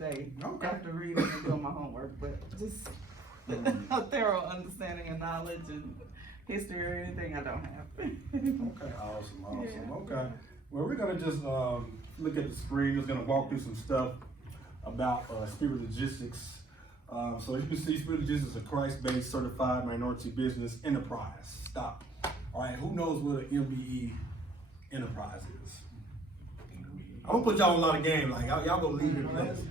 today Okay. after reading and doing my homework, but just a thorough understanding and knowledge and history or anything I don't have. Okay, awesome. Yeah. Okay. Well, we're gonna just look at the screen. Just gonna walk through some stuff about Spirit Logistics. So as you can see, Spirit Logistics is a Christ-based certified minority business enterprise. Stop. All right, who knows what an MBE enterprise is? I'm gonna put y'all in a lot of games. Like y'all gonna leave it last.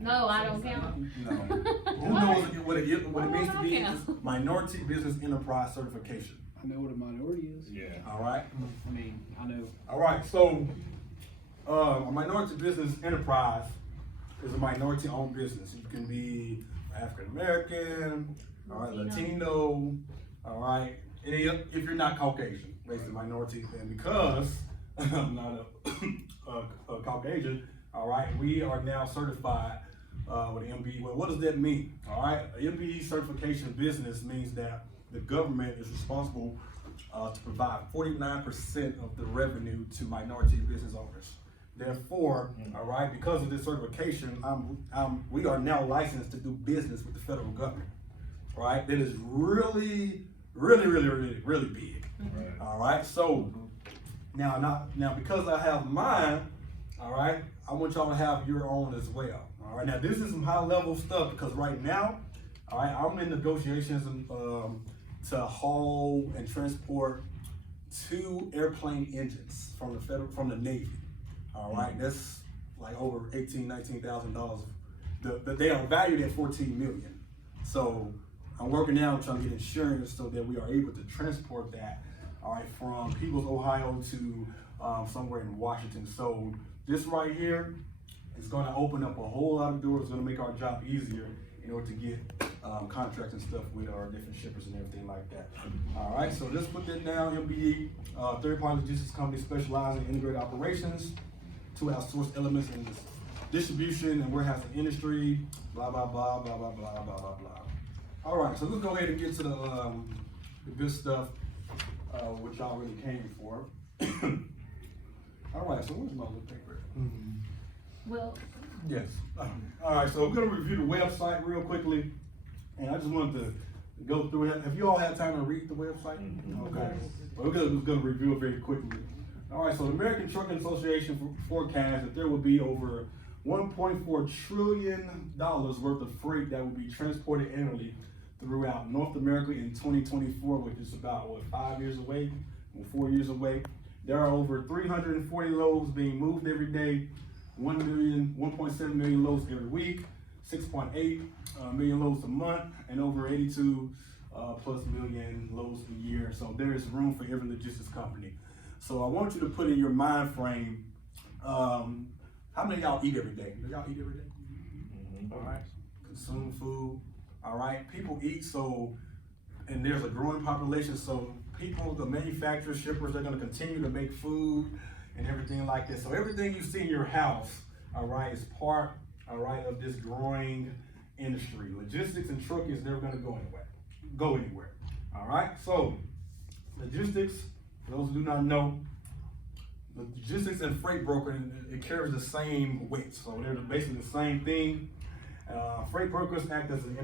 No, I don't count. No. Who knows what it means to be minority business enterprise certification? I know what a minority is. Yeah. All right. I mean, I know. All right. So a minority business enterprise is a minority-owned business. You can be African American, all right, Latino, all right. If you're not Caucasian, basically minority. And because I'm not a Caucasian, all right, we are now certified with an MBE. Well, what does that mean? All right, an MBE certification business means that the government is responsible to provide 49% of the revenue to minority business owners. Therefore, all right, because of this certification, we are now licensed to do business with the federal government. All right, that is really big. Right. All right, so now because I have mine, all right, I want y'all to have your own as well. All right, now this is some high level stuff because right now, all right, I'm in negotiations to haul and transport 2 airplane engines from the Navy. All right, that's like over $19,000. They are valued at $14 million. So I'm working now trying to get insurance so that we are able to transport that, all right, from Peoples, Ohio to somewhere in Washington. So this right here is going to open up a whole lot of doors. It's going to make our job easier in order to get contracts and stuff with our different shippers and everything like that. All right, so just put that down. MBE, third-party logistics company specializing in integrated operations to outsource elements in this distribution and warehousing industry. Blah blah blah blah blah blah blah blah blah. All right, so let's go ahead and get to the good stuff, which y'all really came for. All right, so where's my little paper? Well, Yes. All right, so we're gonna review the website real quickly, and I just wanted to go through it. Have you all had time to read the website? Okay. Well, we're gonna review it very quickly. All right, so the American Trucking Association forecasts that there will be over $1.4 trillion worth of freight that will be transported annually throughout North America in 2024, which is about, 5 years away, or 4 years away. There are over 340 loads being moved every day, 1.7 million loads every week, 6.8 million loads a month, and over 82 plus million loads a year. So there is room for every logistics company. So I want you to put in your mind frame, how many of y'all eat every day? Do y'all eat every day? All right, consume food. All right, people eat, so, and there's a growing population, so people, the manufacturers, shippers, they're gonna continue to make food and everything like this. So everything you see in your house, all right, is part, all right, of this growing industry. Logistics and trucking is never gonna go anywhere. All right, so logistics, for those who do not know, logistics and freight brokering, it carries the same weight. So they're basically the same thing. Freight brokers act as an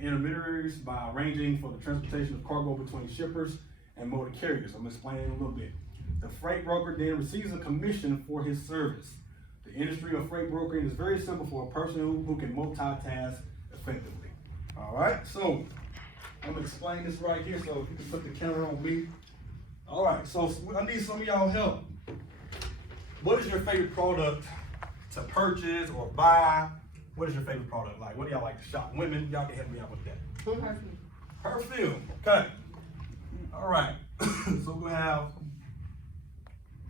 intermediaries by arranging for the transportation of cargo between shippers and motor carriers. I'm gonna explain it in a little bit. The freight broker then receives a commission for his service. The industry of freight brokering is very simple for a person who can multitask effectively. All right, so I'm gonna explain this right here, so if you can put the camera on me. All right, so I need some of y'all help. What is your favorite product to purchase or buy? What is your favorite product? Like, what do y'all like to shop? Women, y'all can help me out with that. perfume. Perfume, okay. All right, so we're gonna have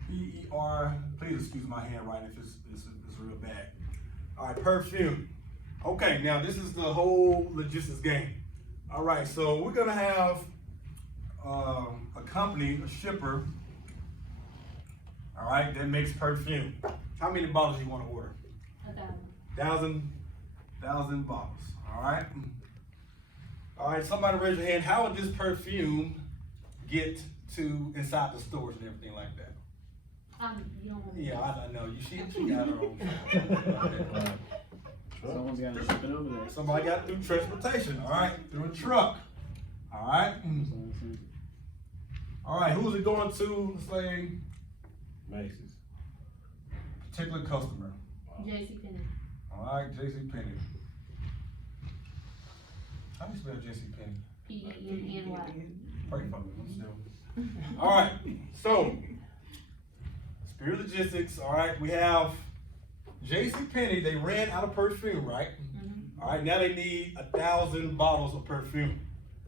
P-E-R, please excuse my handwriting if it's real bad. All right, perfume. Okay, now this is the whole logistics game. All right, so we're gonna have a company, a shipper, all right, that makes perfume. How many bottles you wanna order? 1,000. 1,000 bottles, all right? All right, somebody raise your hand. How would this perfume get to inside the stores and everything like that? You don't want to. Yeah, I know. She got her own. gotta ship it over there. Somebody got to do transportation, all right, through a truck, all right? All right, who's it going to, let's say, Macy's. particular customer? JC Penney. All right, JCPenney. How do you spell JCPenney? P-E-N-N-Y. Pray for me, I'm still. All right, so, Spirit Logistics, all right, we have JCPenney, they ran out of perfume, right? All right, now they need 1,000 bottles of perfume.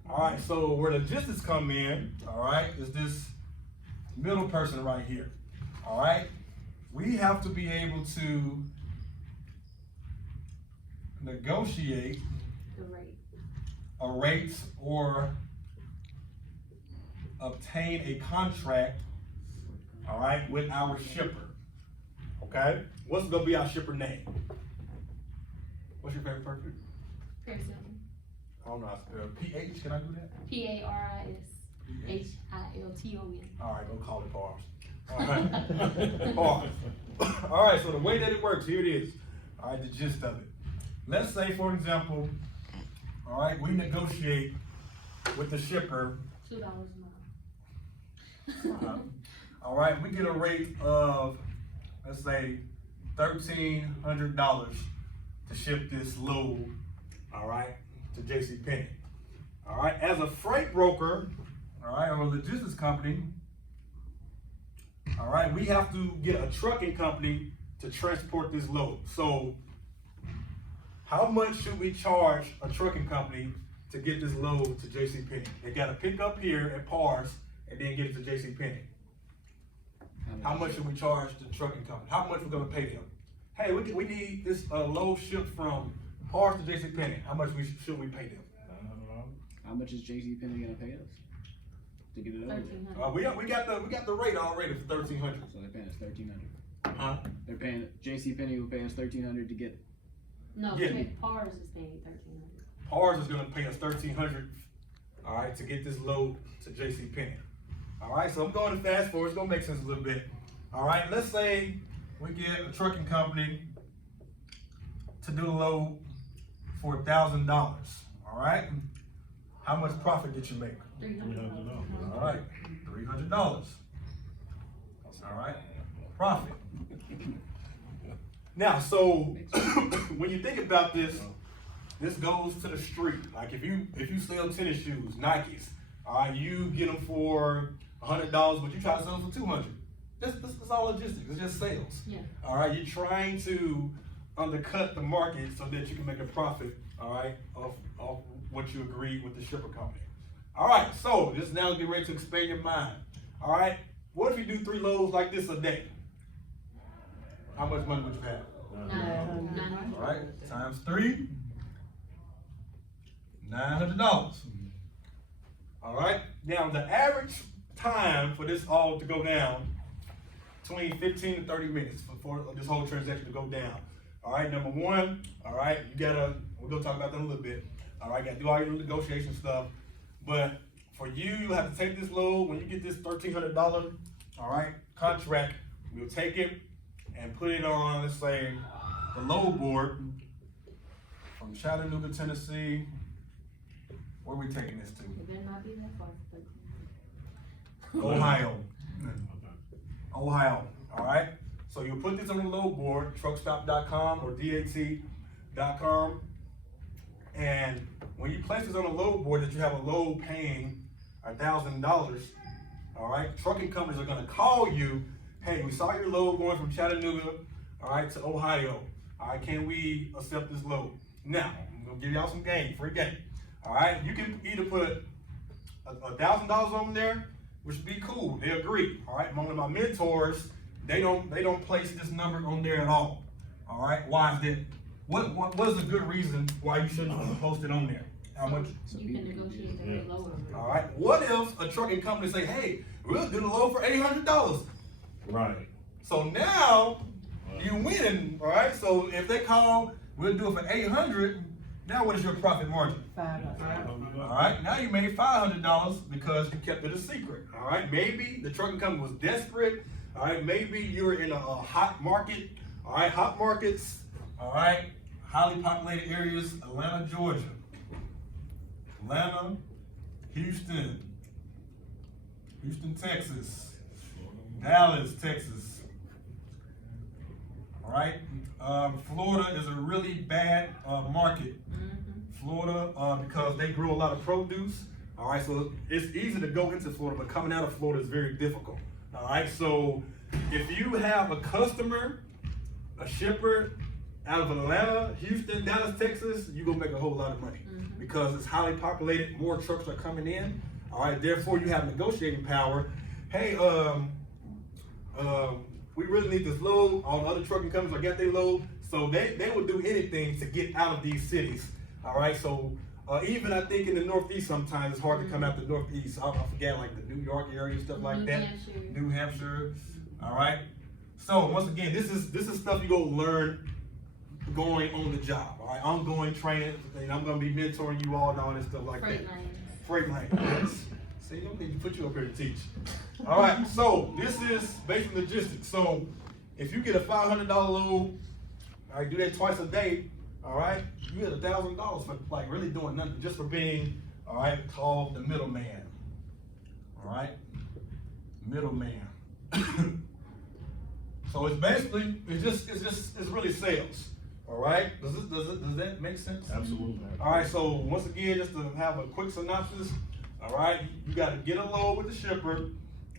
All right, so where logistics come in, all right, is this middle person right here. All right, we have to be able to negotiate The rate. a rate or obtain a contract, all right, with our shipper. Okay, what's gonna be our shipper name? What's your favorite perfume? Paracel. I don't know how to spell PH. Can I do that? P-A-R-I-S. Hilton. All right, go call it bars. All right, bars. All right, so the way that it works, here it is. All right, the gist of it. Let's say, for example, all right, we negotiate with the shipper. $2 a mile. All right, we get a rate of, let's say, $1,300 to ship this load, all right, to JCPenney. All right, as a freight broker, all right, or a logistics company, all right, we have to get a trucking company to transport this load. So, how much should we charge a trucking company to get this load to JCPenney? They got to pick up here at Pars and then get it to JCPenney. How much should we charge the trucking company? How much we're gonna pay them? Hey, we need this load shipped from Pars to JCPenney. How much should we pay them? How much is JCPenney gonna pay us to get it over there? $1,300. We got the rate already for $1,300. So they're paying us $1,300. Huh? They're paying JCPenney will pay us $1,300 to get. No, Yeah. Pars is paying $1,300. Pars is gonna pay us $1,300. All right, to get this load to JCPenney. All right, so I'm going to fast forward. It's gonna make sense a little bit. All right, let's say we get a trucking company to do the load for $1,000. All right, how much profit did you make? $300. All right, $300. All right, profit. Now, so when you think about this, this goes to the street. Like if you sell tennis shoes, Nikes, all right, you get them for $100, but you try to sell them for $200. That's all logistics. It's just sales. Yeah. All right, you're trying to undercut the market so that you can make a profit. All right, of what you agreed with the shipper company. All right, so this now get ready to expand your mind. All right, what if you do 3 loads like this a day? How much money would you have? $900. All right, times 3, $900. All right, now the average time for this all to go down, between 15 to 30 minutes for this whole transaction to go down. All right, number one, all right, we're gonna talk about that in a little bit. All right, gotta do all your negotiation stuff. But for you have to take this load. When you get this $1,300, all right, contract, we'll take it and put it on, let's say, the load board from Chattanooga, Tennessee. Where are we taking this to? It better not be that far. Ohio. Ohio, all right? So you put this on the load board, truckstop.com or DAT.com. And when you place this on a load board that you have a load paying $1,000, all right, trucking companies are gonna call you, hey, we saw your load going from Chattanooga, all right, to Ohio. All right, can we accept this load? Now, I'm gonna give y'all some free game. All right, you can either put $1,000 on there, which would be cool. They agree. All right, one of my mentors, they don't place this number on there at all. All right, why is that? What is a good reason why you shouldn't post it on there? How much? You can negotiate the rate lower. All right. What if a trucking company say, hey, we'll do the load for $800? Right. So now you win, all right? So if they call, we'll do it for $800. Now what is your profit margin? $500. All right, now you made $500 because you kept it a secret. All right, maybe the trucking company was desperate. All right, maybe you were in a hot market. All right, hot markets. All right, highly populated areas, Atlanta, Georgia. Atlanta, Houston, Texas, Dallas, Texas. All right, Florida is a really bad market. Florida, because they grow a lot of produce. All right, so it's easy to go into Florida, but coming out of Florida is very difficult. All right, so if you have a customer, a shipper out of Atlanta, Houston, Dallas, Texas, you're gonna make a whole lot of money because it's highly populated, more trucks are coming in. All right, therefore you have negotiating power. Hey, we really need this load. All the other trucking companies are get their load, so they would do anything to get out of these cities. All right, so even I think in the Northeast sometimes it's hard to come out the Northeast. I forget like the New York area, stuff like that. New Hampshire. All right. So once again, this is stuff you go learn going on the job. All right, ongoing training. And I'm gonna be mentoring you all and all this stuff like that. Freight lane. Yes. See, don't need to put you up here to teach. All right. So this is basic logistics. So if you get a $500 load, all right, do that twice a day. All right, you get $1,000 for like really doing nothing, just for being, all right, called the middleman. All right, middleman. So it's basically, it's really sales. All right, does that make sense? Absolutely. All right, so once again, just to have a quick synopsis. All right, you got to get a load with the shipper.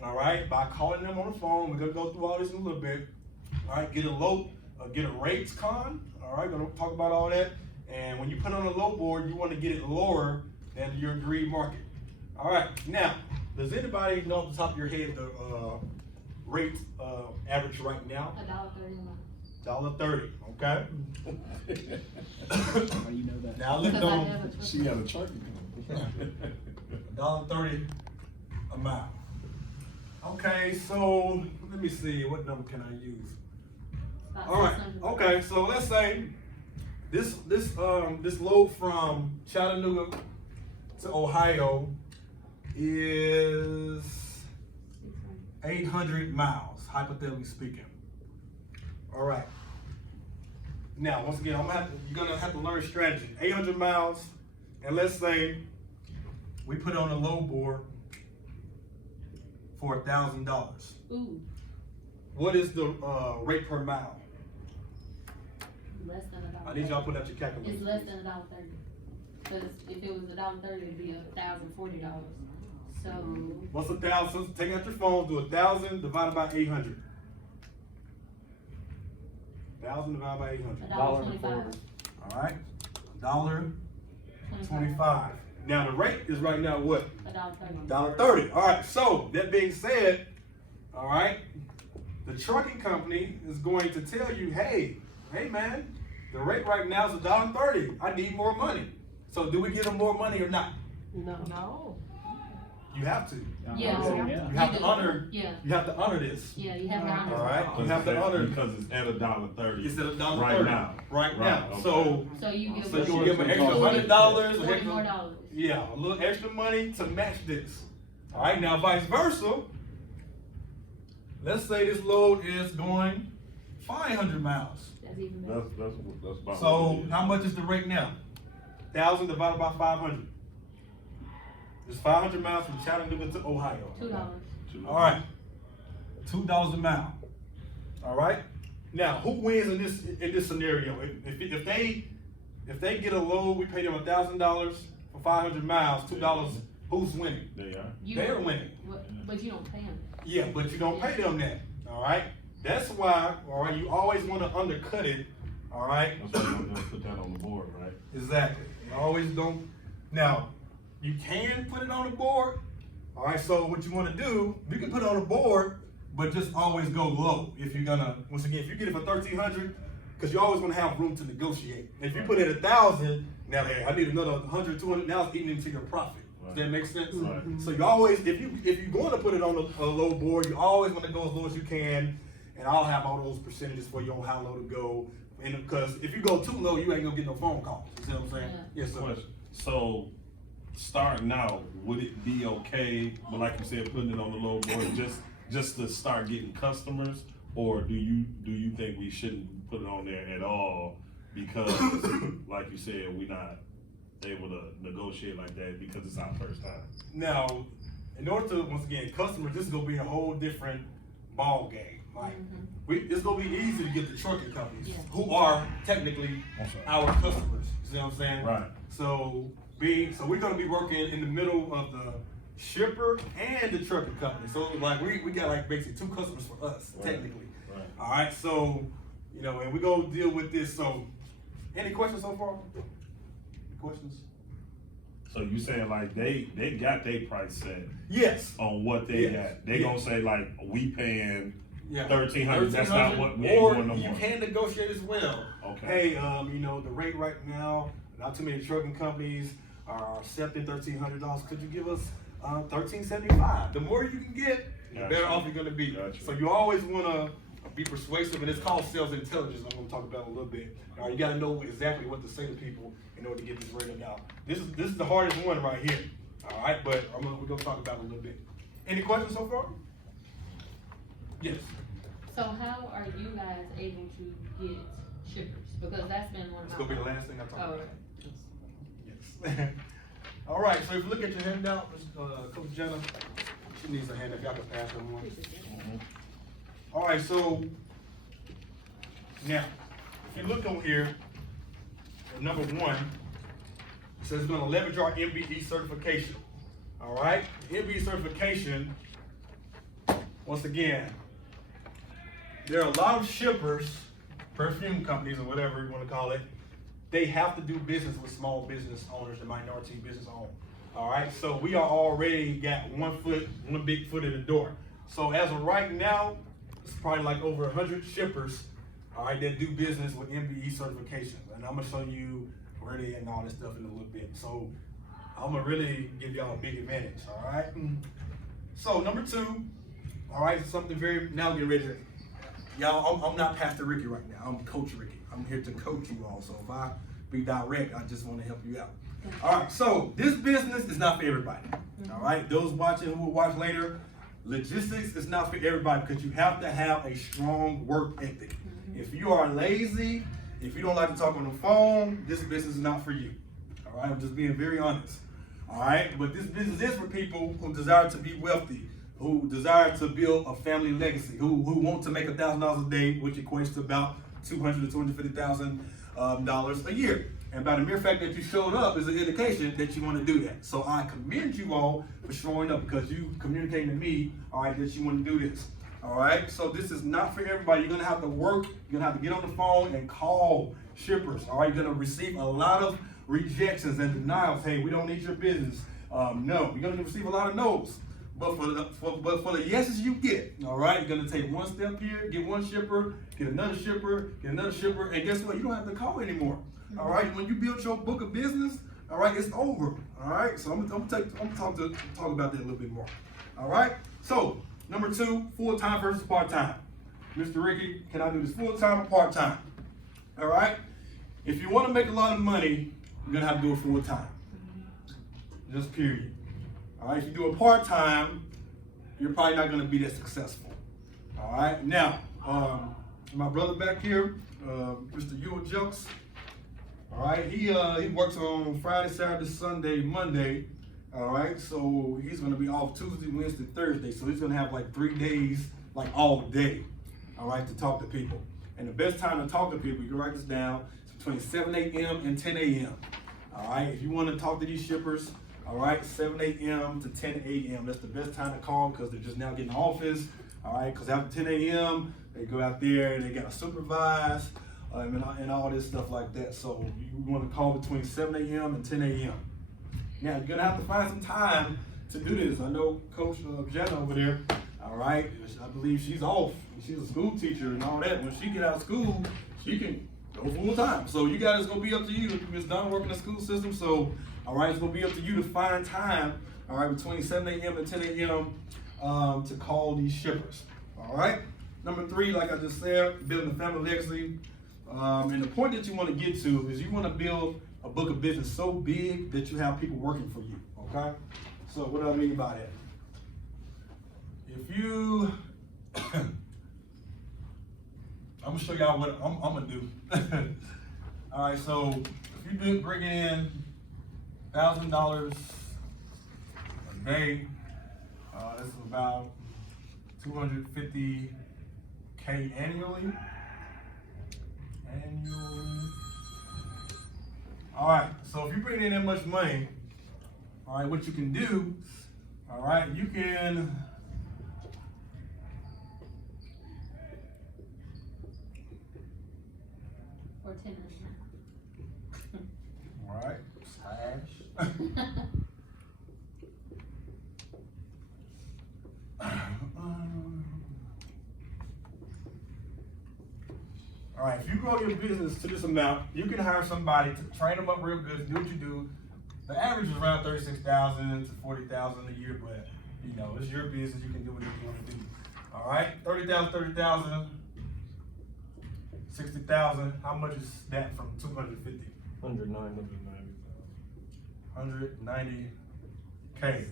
All right, by calling them on the phone. We're gonna go through all this in a little bit. All right, get a load, get a rates con. All right, gonna talk about all that. And when you put on a low board, you want to get it lower than your agreed market. All right, now, does anybody know off the top of your head the rate average right now? $1.30. $1.30, okay? How do you know that? Now look on, She got a truck. $1.30 a mile. Okay, so let me see, what number can I use? All right. Okay. So let's say this load from Chattanooga to Ohio is 800 miles, hypothetically speaking. All right. Now, once again, you're gonna have to learn strategy. 800 miles, and let's say we put on a load board for $1,000. Ooh, What is the rate per mile? less than $1.30. I need y'all to put out your calculator. It's less than $1.30. Cause if it was $1.30, it'd be $1,040. So, What's 1,000? Take out your phone, do 1,000 divided by 800. 1,000 divided by 800. $1.25. All right, $1.25. Now the rate is right now what? $1.30. $1.30. All right. So that being said, all right, the trucking company is going to tell you, hey man, the rate right now is $1.30. I need more money. So do we give them more money or not? No. You have to. Yeah. You have to honor. Yeah. You have to honor this. Yeah, you have to honor. All right. You have to honor. Because it's at $1.30. It's at $1.30 right now. Right Right, now. okay. So you give So you give them an extra $100. $40 more. Yeah, a little extra money to match this. All right. Now, vice versa. Let's say this load is going 500 miles. That's even better. That's about So what it is. how much is the rate now? 1,000 divided by 500. It's 500 miles from Chattanooga to Ohio. $2. All right, $2 a mile. All right. Now, who wins in this scenario? If they get a load, we pay them $1,000 for 500 miles. $2. Who's winning? They are. They're winning. But you don't pay them. Yeah, but you don't pay them that. All right. That's why. All right. You always want to undercut it. All right. That's why I'm gonna put that on the board, right? Exactly. You always don't. Now, you can put it on the board. All right, so what you want to do, you can put it on the board, but just always go low. If you're gonna, once again, if you get it for 1,300, because you always want to have room to negotiate. If you put it at 1,000, now hey, I need another 100, 200. Now it's eating into your profit. Does that make sense? Right. So you always, if you're going to put it on a low board, you always want to go as low as you can, and I'll have all those percentages for you on how low to go. And because if you go too low, you ain't gonna get no phone calls. You see what I'm saying? Yeah. Yes, sir. Question. So, starting out, would it be okay, but like you said, putting it on the low board just to start getting customers, or do you think we shouldn't put it on there at all because, like you said, we're not able to negotiate like that because it's our first time. Now, in order to, once again, customers, this is gonna be a whole different ball game. Like, it's gonna be easy to get the trucking companies, Yeah. who are technically our customers. You see what I'm saying? Right. So we're gonna be working in the middle of the shipper and the trucking company. So like we got like basically two customers for us, Right. technically. Right. All right, so and we go deal with this. So, any questions so far? Questions? So you saying like they got their price set Yes. on what they Yes. got. They gonna say like we paying Yeah. 1,300. That's not what we Or ain't doing no you more. can negotiate as well. Okay. Hey, the rate right now, not too many trucking companies are accepting $1,300. Could you give us $1,375? The more you can get, the Gotcha. better off you're gonna be. Gotcha. So you always wanna be persuasive, and it's called sales intelligence. I'm gonna talk about it a little bit. All right, you gotta know exactly what to say to people in order to get this rating out. This is the hardest one right here. All right, but we're gonna talk about it a little bit. Any questions so far? Yes. So how are you guys able to get shippers? Because that's been one of It's my. gonna be the last thing I talk Oh, about. Yes. All right, so if you look at your handout, Coach Jenna, she needs a hand, if y'all can pass her one. All right, so now, if you look over here, at number one, it says it's gonna leverage our MBE certification. All right, MBE certification, once again, there are a lot of shippers, perfume companies or whatever you wanna call it, they have to do business with small business owners and minority business owners. All right, so we are already got one big foot in the door. So as of right now, it's probably like over 100 shippers, all right, that do business with MBE certification. And I'm gonna show you where they and all this stuff in a little bit. So I'm gonna really give y'all a big advantage, all right? So number two, all right, something very, now get ready to, y'all, I'm not Pastor Ricky right now, I'm Coach Ricky. I'm here to coach you all, so if I be direct, I just wanna help you out. All right, so this business is not for everybody, all right? Those watching who will watch later, logistics is not for everybody because you have to have a strong work ethic. If you are lazy, if you don't like to talk on the phone, this business is not for you. All right, I'm just being very honest. All right, but this business is for people who desire to be wealthy, who desire to build a family legacy, who want to make $1,000 a day, which equates to about $200,000 to $250,000 a year. And by the mere fact that you showed up is an indication that you want to do that. So I commend you all for showing up because you communicating to me, all right, that you want to do this. All right, so this is not for everybody. You're gonna have to work. You're gonna have to get on the phone and call shippers. All right, you're gonna receive a lot of rejections and denials. Hey, we don't need your business. No, you're gonna receive a lot of no's. But for the yeses you get, all right, you're gonna take one step here, get one shipper, get another shipper, and guess what? You don't have to call anymore. All right, when you build your book of business, all right, it's over. All right, so I'm gonna talk about that a little bit more. All right, so number two, full-time versus part-time. Mr. Ricky, can I do this full-time or part-time? All right, if you want to make a lot of money, you're gonna have to do it full-time. Just period. All right, if you do it part-time, you're probably not gonna be that successful. All right, now, my brother back here, Mr. Ewell Jokes. All right, he works on Friday, Saturday, Sunday, Monday. All right, so he's gonna be off Tuesday, Wednesday, Thursday. So he's gonna have like 3 days, like all day, all right, to talk to people. And the best time to talk to people, you can write this down, it's between 7 a.m. and 10 a.m. All right, if you wanna talk to these shippers, all right, 7 a.m. to 10 a.m. That's the best time to call because they're just now getting office. All right, because after 10 a.m., they go out there and they gotta supervise and all this stuff like that. So you wanna call between 7 a.m. and 10 a.m. Now, you're gonna have to find some time to do this. I know Coach Jenna over there, all right, I believe she's off. She's a school teacher and all that. When she get out of school, she can go full time. So you guys, it's gonna be up to you. Ms. Donna working the school system, so all right, it's gonna be up to you to find time, all right, between 7 a.m. and 10 a.m. To call these shippers, all right? Number three, like I just said, building a family legacy. And the point that you wanna get to is you wanna build a book of business so big that you have people working for you, okay? So what do I mean by that? If you, I'm gonna show y'all what I'm gonna do. All right, so if you do bring in $1,000 a day, this is about 250K annually. All right, so if you bring in that much money, all right, what you can do, all right, you can Or 10. all right, slash. All right, if you grow your business to this amount, you can hire somebody to train them up real good, do what you do. The average is around 36,000 to 40,000 a year, but you know, it's your business, you can do whatever you want to do. All right, 30,000, 60,000, how much is that from 250? 190K.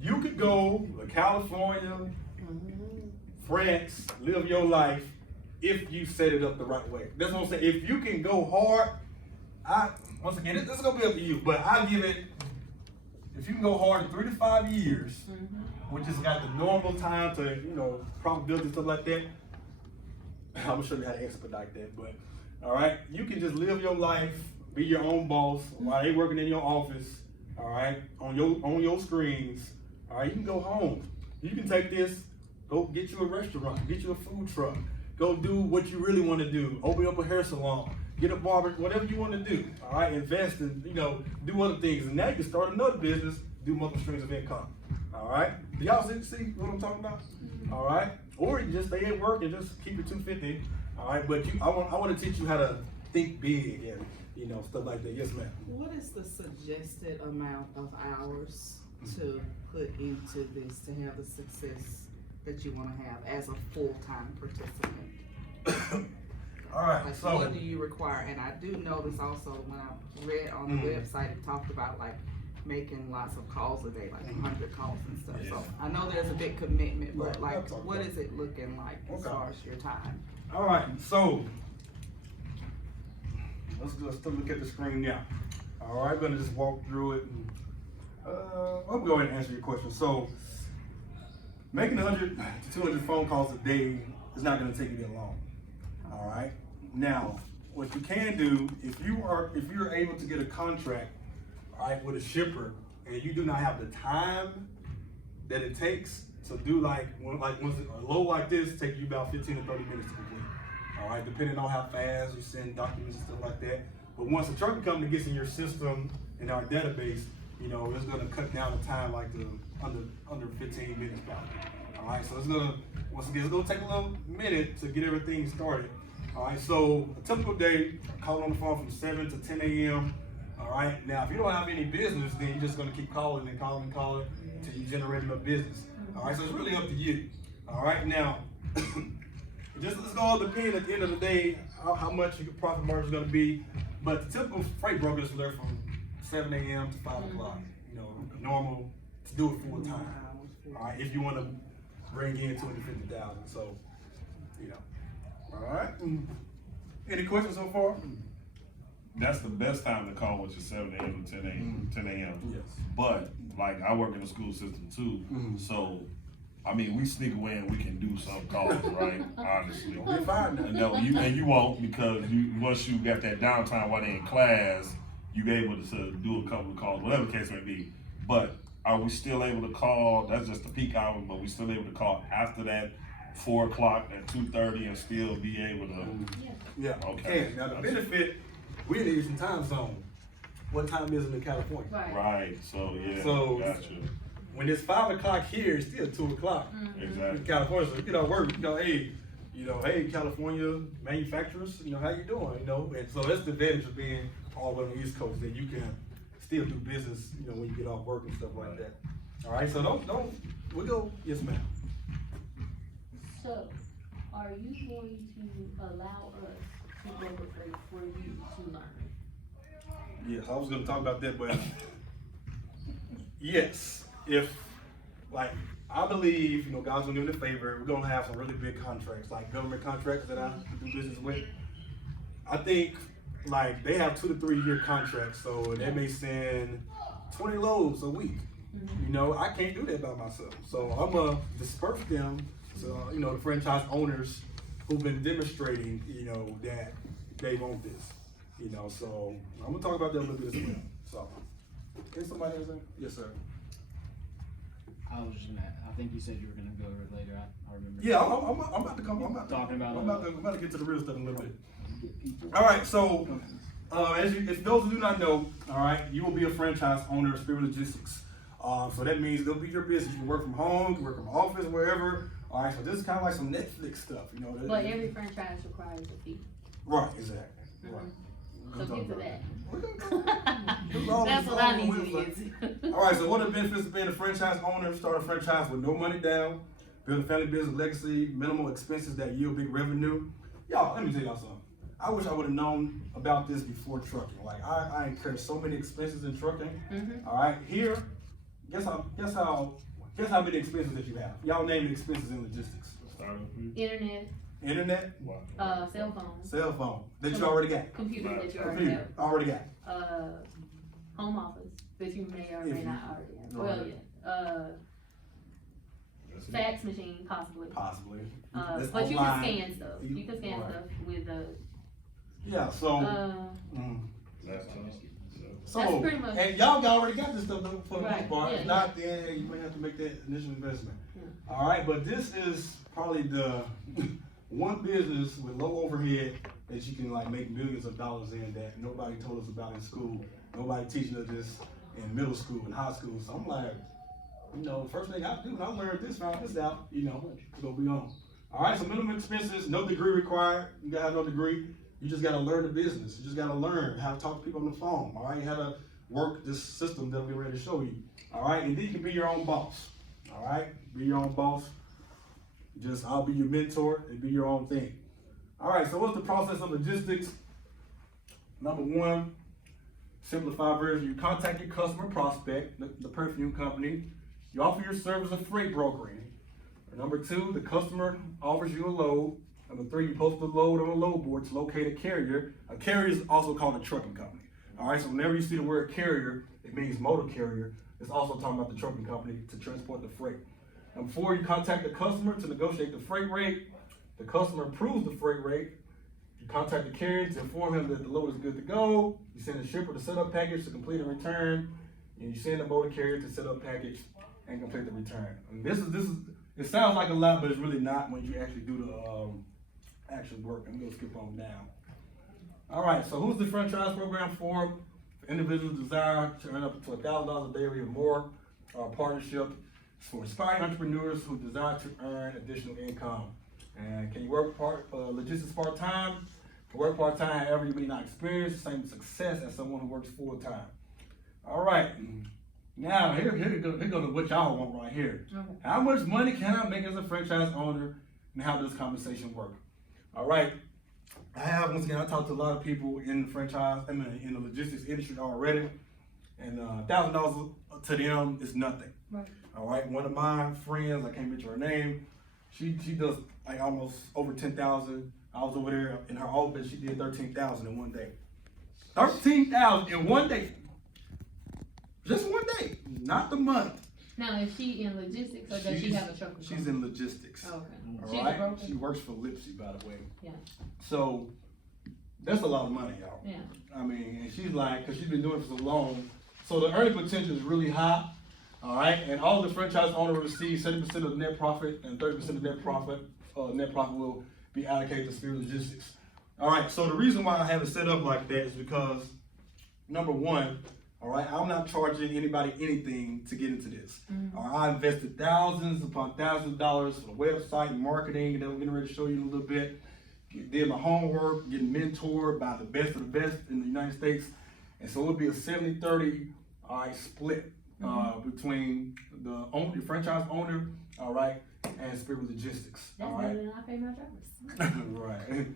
You could go to California, France, live your life if you set it up the right way. That's what I'm saying. If you can go hard, once again, this is gonna be up to you, but I give it, if you can go hard in 3 to 5 years, which has got the normal time to, you know, probability and stuff like that, I'm gonna show you how to expedite that, but all right, you can just live your life, be your own boss while they working in your office, all right, on your screens, all right, you can go home. You can take this, go get you a restaurant, get you a food truck, go do what you really want to do, open up a hair salon, get a barber, whatever you want to do, all right, invest and, you know, do other things, and now you can start another business, do multiple streams of income, all right? Do y'all see what I'm talking about? All right, or you can just stay at work and just keep it 250, all right, but I want to teach you how to think big and, you know, stuff like that. Yes, ma'am. What is the suggested amount of hours to put into this to have the success that you want to have as a full-time participant? All right, Like, so what do you require? And I do notice also when I read on the website, it talked about like making lots of calls a day, like 100 calls and stuff. So I know there's a big commitment, but like, what is it looking like as far as your time? all right, so let's look at the screen now. All right, I'm gonna just walk through it and I'll go ahead and answer your question. So making 100 to 200 phone calls a day is not gonna take you that long. All right. Now, what you can do, if you're able to get a contract, all right, with a shipper, and you do not have the time that it takes to do a load like this, take you about 15 to 30 minutes to complete. All right, depending on how fast you send documents and stuff like that. But once a trucking company gets in your system in our database, you know, it's gonna cut down the time like the under 15 minutes probably. All right, so it's gonna take a little minute to get everything started. All right, so a typical day, call on the phone from 7 to 10 a.m. All right, now if you don't have any business, then you're just gonna keep calling and calling and calling until you generate enough business. All right, so it's really up to you. All right, now, it's all depend at the end of the day how much your profit margin is gonna be. But the typical freight brokers are there from 7 a.m. to 5 o'clock. You know, normal to do it full time. All right, if you want to bring in 250,000, so you know. All right. Any questions so far? That's the best time to call, which is 7 a.m. to 10 a.m. Yes. But like I work in the school system too, so I mean we sneak away and we can do some calls, right? Honestly, We're fine now. no, you won't because once you got that downtime while they're in class, you be able to do a couple of calls, whatever the case may be. But are we still able to call? That's just the peak hour, but we still able to call after that 4 o'clock at 2:30 and still be able to. Yeah. Okay. Now the benefit, we're in a different time zone. What time is it in California? Right. So yeah. So- Gotcha. When it's 5 o'clock here, it's still 2 o'clock in Exactly. California. So you get out work, hey, California manufacturers, how you doing? And so that's the advantage of being all on the East Coast, that you can still do business, when you get off work and stuff like that. All right, so we'll go, yes ma'am. So, are you going to allow us to broker freight for you to learn? Yes, I was gonna talk about that, but yes, if, I believe, God's gonna give it a favor, we're gonna have some really big contracts, like government contracts that I do business with. I think like they have 2 to 3 year contracts, so they may send 20 loads a week. You know, I can't do that by myself. So I'm gonna disperse them to, you know, the franchise owners who've been demonstrating, you know, that they want this. You know, so I'm gonna talk about that a little bit as well. So, can somebody else say? Yes, sir. I was just gonna, I think you said you were gonna go over it later, I remember. Yeah, I'm about to come. I'm about to get to the real stuff in a little bit. All right, so if those who do not know, all right, you will be a franchise owner of Spirit Logistics. So that means it'll be your business. You can work from home, you can work from office, wherever. All right, so this is kind of like some Netflix stuff, you know. But every franchise requires a fee. Right, exactly. Right. So get to that. All That's what I need to get to. All right, so what are the benefits of being a franchise owner? Start a franchise with no money down, build a family business legacy, minimal expenses that yield big revenue. Y'all, let me tell y'all something. I wish I would have known about this before trucking. Like I incur so many expenses in trucking. All right, here, guess how many expenses that you have? Y'all name the expenses in logistics. Internet, Wow. cell phone that you already got. computer that you Computer already got. home office that you may or may not already have. Well, Right. yeah. Fax machine possibly. Possibly. But That's you online. can scan stuff. You can scan Right. stuff with Yeah. So. That's So, pretty much- and y'all already got this stuff for the most Right, part. yeah, If not, then you may have to make that initial investment. Yeah. All right, but this is probably the one business with low overhead that you can like make millions of dollars in that nobody told us about in school. Nobody teaching us this in middle school and high school. So I'm like, you know, the first thing I do when I learned this, found this out, you know, so we on. All right, so minimum expenses, no degree required. You gotta have no degree. You just gotta learn the business. You just gotta learn how to talk to people on the phone. All right, how to work this system that we're ready to show you. All right, and then you can be your own boss. All right, be your own boss. Just I'll be your mentor and be your own thing. All right, so what's the process of logistics? Number one, simplified version. You contact your customer prospect, the perfume company. You offer your service of freight brokering. Number two, the customer offers you a load. Number three, you post the load on a load board to locate a carrier. A carrier is also called a trucking company. All right, so whenever you see the word carrier, it means motor carrier. It's also talking about the trucking company to transport the freight. Number four, you contact the customer to negotiate the freight rate. The customer approves the freight rate. You contact the carrier to inform him that the load is good to go. You send the shipper the setup package to complete a return. And you send the motor carrier to set up package and complete the return. And this is it sounds like a lot, but it's really not when you actually do the actual work. I'm gonna skip on down. All right, so who's the franchise program for? For individuals who desire to earn up to $1,000 a day or more. Partnership is for aspiring entrepreneurs who desire to earn additional income. And can you work logistics part-time? To work part-time, however, you may not experience the same success as someone who works full-time. All right, now here go to what y'all want right here. Okay. How much money can I make as a franchise owner, and how does compensation work? All right, once again, I talked to a lot of people in the in the logistics industry already, and $1,000 to them is nothing. Right. All right, one of my friends, I can't mention her name, she does like almost over 10,000. I was over there in her office, she did 13,000 in one day. 13,000 in one day. Just one day, not the month. Now, is she in logistics or does she have a truck? She's in logistics. Oh, okay. All She's a right, broker? she works for Lipsy, by the way. Yeah. So that's a lot of money, y'all. Yeah. I mean, and she's like, cause she's been doing it for so long, so the earning potential is really high. All right, and all the franchise owner will receive 70% of the net profit, and 30% of net profit will be allocated to Spirit Logistics. All right, so the reason why I have it set up like that is because, number one, all right, I'm not charging anybody anything to get into this. All right, I invested thousands upon thousands of dollars for the website, marketing, and then we're getting ready to show you in a little bit. Did my homework, getting mentored by the best of the best in the United States. And so it would be a 70-30 split between the franchise owner, all right, and Spirit Logistics. That's all better right. than I pay my drivers. Right.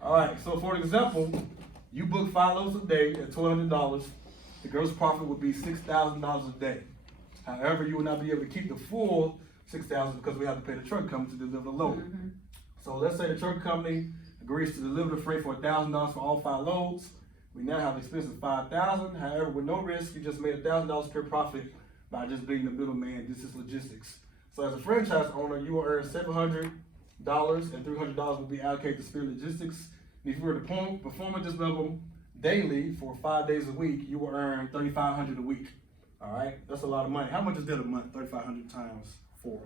All right. So for example, you book 5 loads a day at $1,200. The gross profit would be $6,000 a day. However, you will not be able to keep the full $6,000 because we have to pay the truck company to deliver the load. So let's say the truck company agrees to deliver the freight for $1,000 for all 5 loads. We now have expenses $5,000. However, with no risk, you just made $1,000 per profit by just being the middleman. This is logistics. So as a franchise owner, you will earn $700 and $300 will be allocated to Spirit Logistics. And if you were to perform at this level daily for 5 days a week, you will earn $3,500 a week. All right, that's a lot of money. How much is that a month? 3,500 times 4.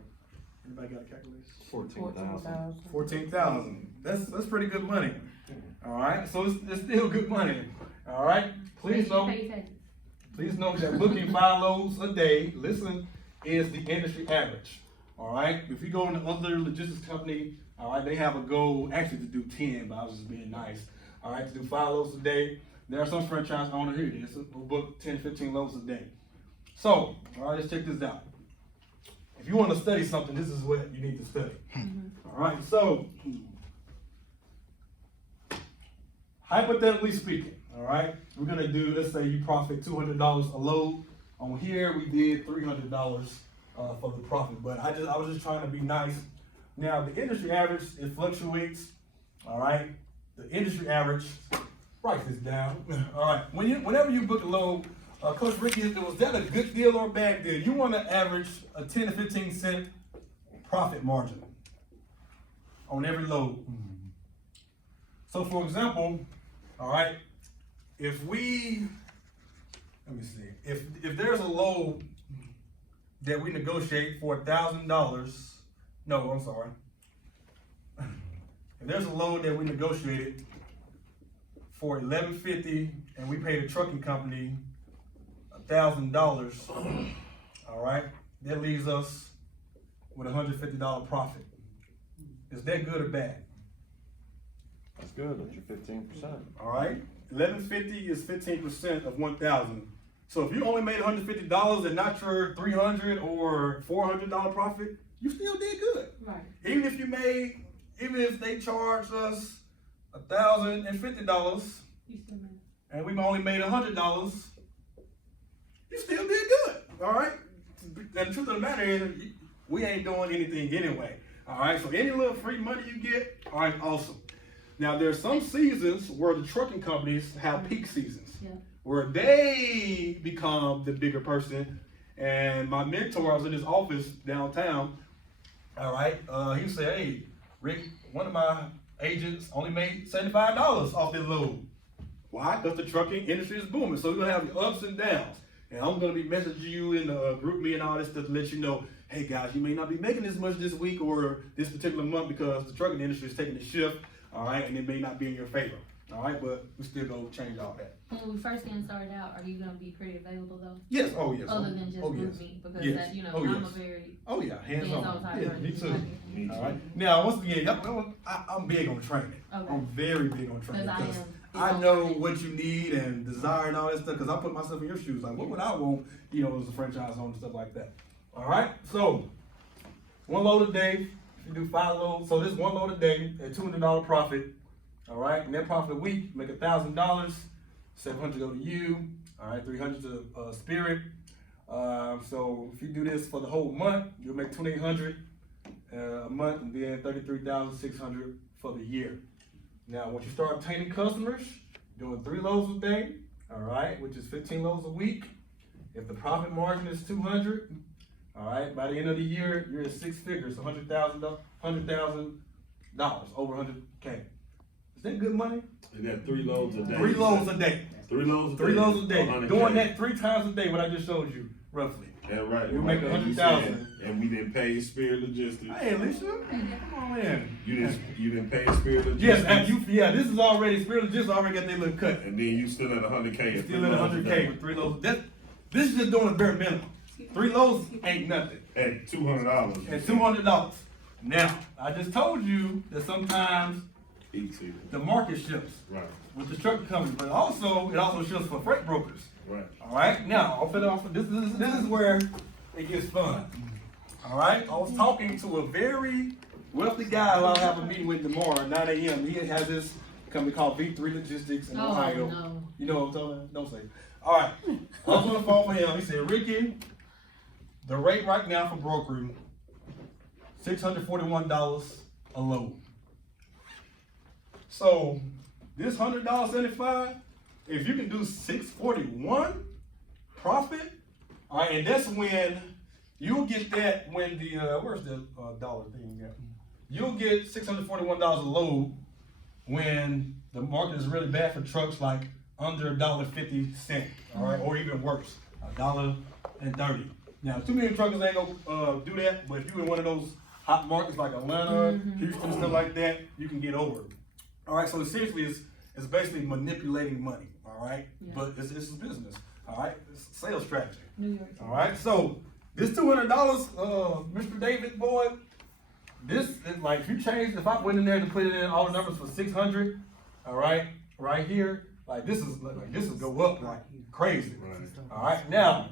Anybody got a calculation? 14,000. 14,000. That's pretty good money. All right, so it's still good money. All right, please know that booking 5 loads a day, listen, is the industry average. All right, if you go into other logistics company, all right, they have a goal actually to do 10, but I was just being nice. All right, to do 5 loads a day. There are some franchise owners here who book 10, 15 loads a day. So, all right, let's check this out. If you want to study something, this is what you need to study. All right, so hypothetically speaking, all right, we're gonna do, let's say you profit $200 a load. On here, we did $300 for the profit, but I was just trying to be nice. Now, the industry average, it fluctuates, all right? The industry average, write this down, all right? Whenever you book a load, Coach Ricky, was that a good deal or a bad deal? You want to average a 10 to 15 cent profit margin on every load. So for example, all right, let me see, if there's a load that we negotiate for $1,000, no, I'm sorry. If there's a load that we negotiated for $11.50 and we paid a trucking company $1,000, all right, that leaves us with $150 profit. Is that good or bad? That's good. That's your 15%. All right, $11.50 is 15% of 1,000. So if you only made $150 and not your $300 or $400 profit, you still did good. Right. Even if they charged us $1,050 You still made and we only made $100, you still did good. All right. And the truth of the matter is, we ain't doing anything anyway. All right. So any little free money you get, all right, awesome. Now there's some seasons where the trucking companies have peak seasons, where they become the bigger person. And my mentor, I was in his office downtown. All right. He said, "Hey, Rick, one of my agents only made $75 off their load. Why? Because the trucking industry is booming. So we're gonna have the ups and downs. And I'm gonna be messaging you in the group me and all this stuff to let you know, hey guys, you may not be making this much this week or this particular month because the trucking industry is taking a shift, all right, and it may not be in your favor, all right, but we still gonna change all that." When we first getting started out, are you gonna be pretty available though? Yes, oh yes. Other than just yes. group me, because Yes. that, you know, Oh, I'm yes. a very Oh yeah, hands on. type Yeah, person. me too. Me All too. right. Now, once again, I'm big on training. Okay. I'm very big on training Because I because am. I know what you need and desire and all that stuff. Because I put myself in your shoes. Like, what would I want? You know, as a franchise owner and stuff like that. All right. So, 1 load a day. If you do 5 loads, so this 1 load a day at $200 profit. All right. Net profit a week, make $1,000. $700 go to you. All right. $300 to Spirit. So if you do this for the whole month, you'll make $2,800 a month, and then $33,600 for the year. Now, once you start obtaining customers, doing 3 loads a day, all right, which is 15 loads a week. If the profit margin is $200, all right, by the end of the year, you're at 6 figures, $100,000, over $100K. Is that good money? You got 3 loads a day. 3 loads a day. 3 loads a day. 3 loads a day. 100K. Doing that 3 times a day, what I just showed you, roughly. Yeah, right. You make right. 100,000. And we didn't pay Spirit Logistics. Hey, Alicia, come on in. You didn't pay Spirit Logistics. Yes, and this is already, Spirit Logistics already got their little cut. And then you still at 100K. Still at 100K with 3 loads. This is just doing the bare minimum. 3 loads ain't nothing. At $200. At $200. Now, I just told you that sometimes Easy. the market shifts Right. with the trucking company, but it also shifts for freight brokers. Right. All right. Now, this is where it gets fun. All right. I was talking to a very wealthy guy who I'll have a meeting with tomorrow at 9 a.m. He has this company called V3 Logistics in Ohio. no. You know what I'm talking about? Don't say it. All right. I was on the phone for him. He said, "Ricky, the rate right now for brokering, $641 a load. So this $100.75, if you can do 641 profit, all right, and that's when you'll get that when the where's the dollar thing at? You'll get $641 a load when the market is really bad for trucks, like under $1.50, all right, or even worse, $1.30. Now, too many truckers ain't gonna do that, but if you in one of those hot markets like Atlanta, Houston, stuff like that, you can get over it. All right, so essentially it's basically manipulating money, all right? Yeah. But it's a business, all right? It's sales strategy. New York. All right, so this $200, Mr. David boy, this is like if you change, if I went in there to put it in all the numbers for 600, all right, right here, like this is go up like crazy. All right, now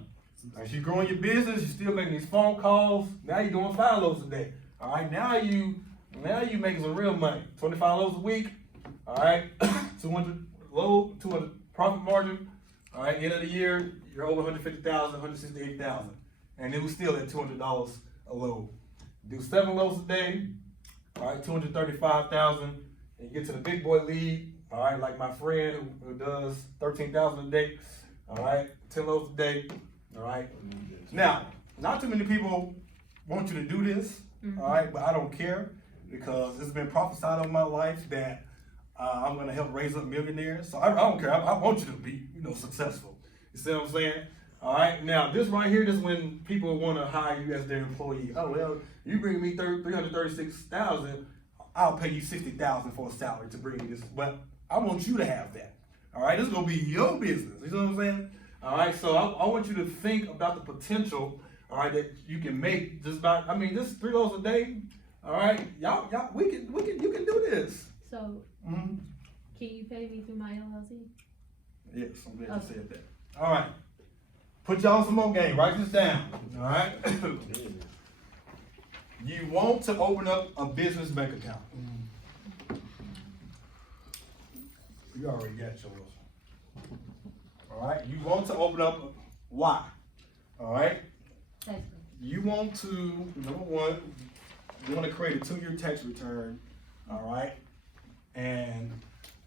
as you growing your business, you're still making these phone calls. Now you're doing 5 loads a day. All right, now you making some real money. 25 loads a week. All right, 200 load, 200 profit margin. All right, end of the year, you're over 150,000, 168,000, and it was still at $200 a load. Do 7 loads a day. All right, 235,000, and you get to the big boy league. All right, like my friend who does 13,000 a day. All right, 10 loads a day. All right. Now, not too many people want you to do this. All right, but I don't care because it's been prophesied over my life that I'm going to help raise up millionaires. So I don't care. I want you to be, successful. You see what I'm saying? All right. Now, this right here, this is when people want to hire you as their employee. Oh well, you bring me 336,000. I'll pay you 60,000 for a salary to bring you this. But I want you to have that. All right. This is going to be your business. You know what I'm saying? All right, so I want you to think about the potential, all right, that you can make just by, this 3 loads a day, all right, y'all, you can do this. So, can you pay me through my LLC? Yes, I'm glad you said that. All right, put y'all on some more game, write this down, all right? You want to open up a business bank account. You already got yours. All right, you want to open up, why? All right, you want to, number one, you want to create a 2-year tax return, all right, and